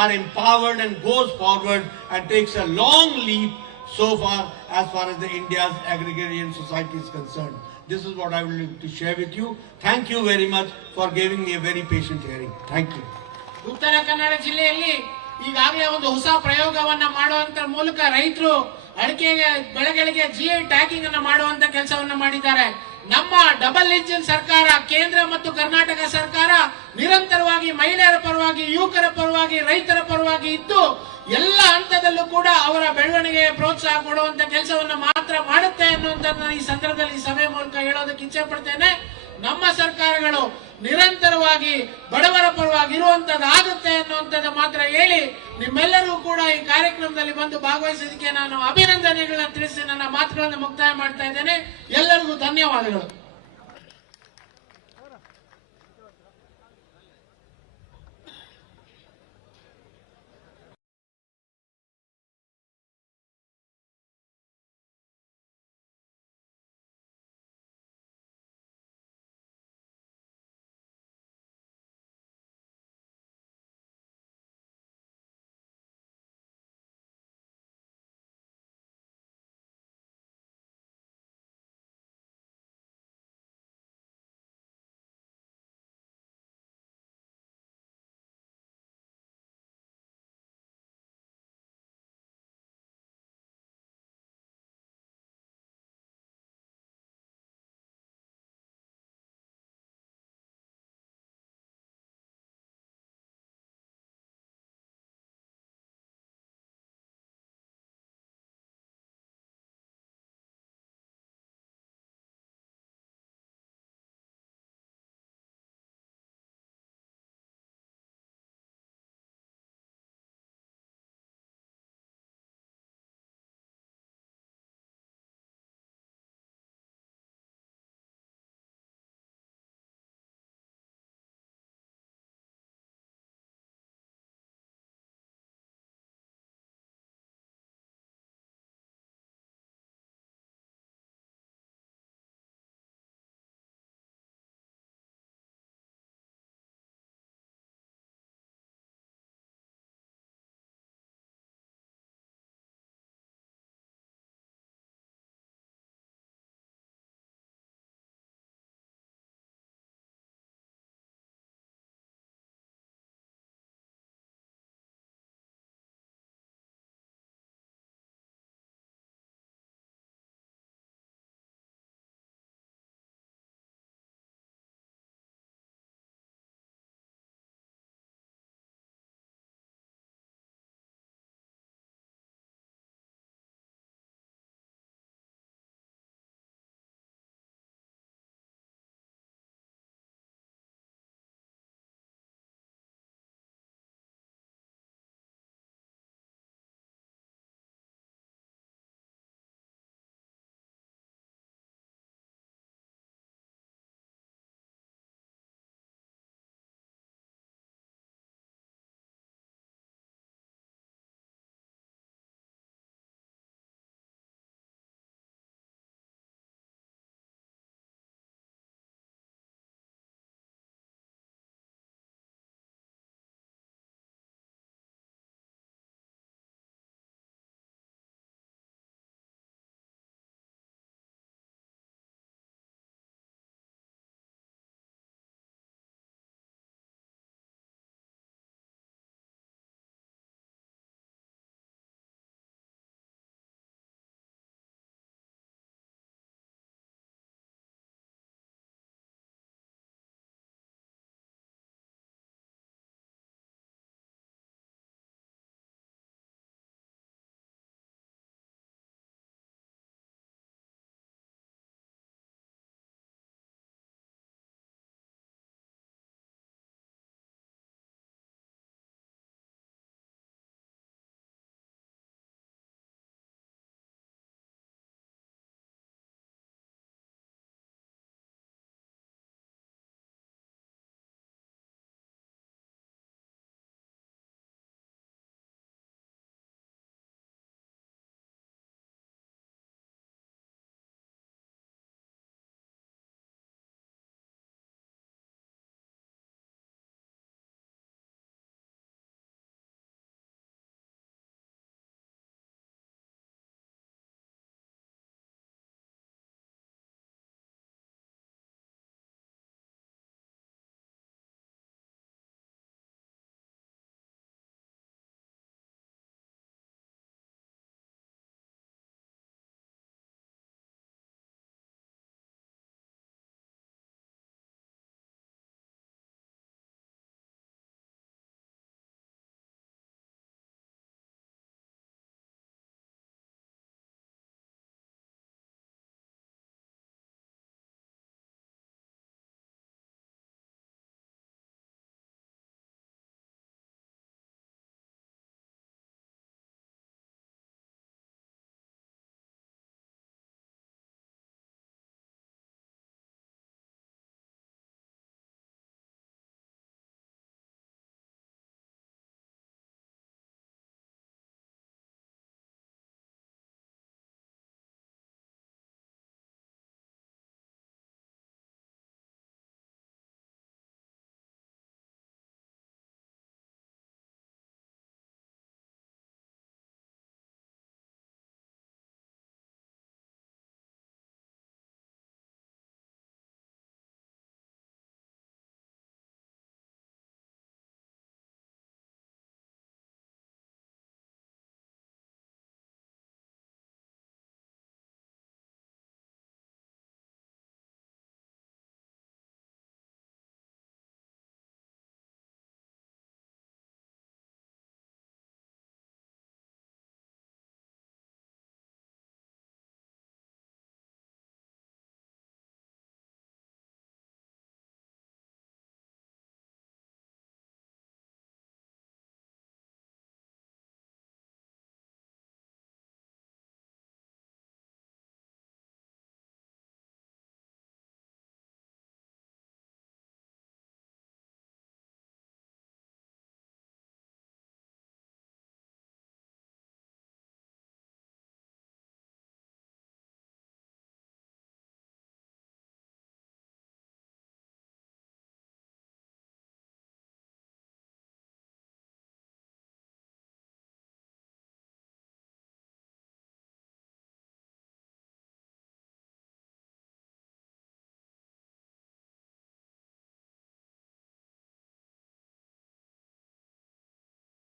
are empowered and goes forward and takes a long leap so far as the India's agrarian society is concerned. This is what I will to share with you. Thank you very much for giving me a very patient hearing. Thank you. Uttara Kannada ಜಿಲ್ಲೆಯಲ್ಲಿ ಈಗಾಗಲೇ ಒಂದು ಹೊಸ ಪ್ರಯೋಗವನ್ನ ಮಾಡುವಂತ ಮೂಲಕ ರೈತರು ಅಡಿಕೆ ಬೆಳೆಗಳಿಗೆ GI tagging ಅನ್ನ ಮಾಡುವಂತ ಕೆಲಸವನ್ನ ಮಾಡಿದ್ದಾರೆ. ನಮ್ಮ ಡಬಲ್ ಇಂಜಿನ್ ಸರ್ಕಾರ, ಕೇಂದ್ರ ಮತ್ತು ಕರ್ನಾಟಕ ಸರ್ಕಾರ ನಿರಂತರವಾಗಿ ಮಹಿಳೆಯರ ಪರವಾಗಿ, ಯುವಕರ ಪರವಾಗಿ, ರೈತರ ಪರವಾಗಿ ಇದ್ದು ಎಲ್ಲ ಹಂತದಲ್ಲೂ ಕೂಡ ಅವರ ಬೆಳವಣಿಗೆ ಪ್ರೋತ್ಸಾಹ ಕೊಡುವಂತ ಕೆಲಸವನ್ನ ಮಾತ್ರ ಮಾಡುತ್ತೆ ಅನ್ನುವಂಥದ್ದನ್ನ ಈ ಸಂದರ್ಭದಲ್ಲಿ ಈ ಸಭೆ ಮೂಲಕ ಹೇಳೋದಕ್ಕೆ ಇಚ್ಛೆ ಪಡ್ತೇನೆ. ನಮ್ಮ ಸರ್ಕಾರಗಳು ನಿರಂತರವಾಗಿ ಬಡವರ ಪರವಾಗಿ ಇರುವಂತದ್ದಾಗುತ್ತೆ ಅನ್ನುವಂಥದ್ದು ಮಾತ್ರ ಹೇಳಿ ನಿಮ್ಮೆಲ್ಲರೂ ಕೂಡ ಈ ಕಾರ್ಯಕ್ರಮದಲ್ಲಿ ಬಂದು ಭಾಗವಹಿಸೋದಕ್ಕೆ ನಾನು ಅಭಿನಂದನೆಗಳನ್ನ ತಿಳಿಸಿ ನನ್ನ ಮಾತುಗಳನ್ನು ಮುಕ್ತಾಯ ಮಾಡ್ತಾ ಇದ್ದೇನೆ. ಎಲ್ಲರಿಗೂ ಧನ್ಯವಾದಗಳು.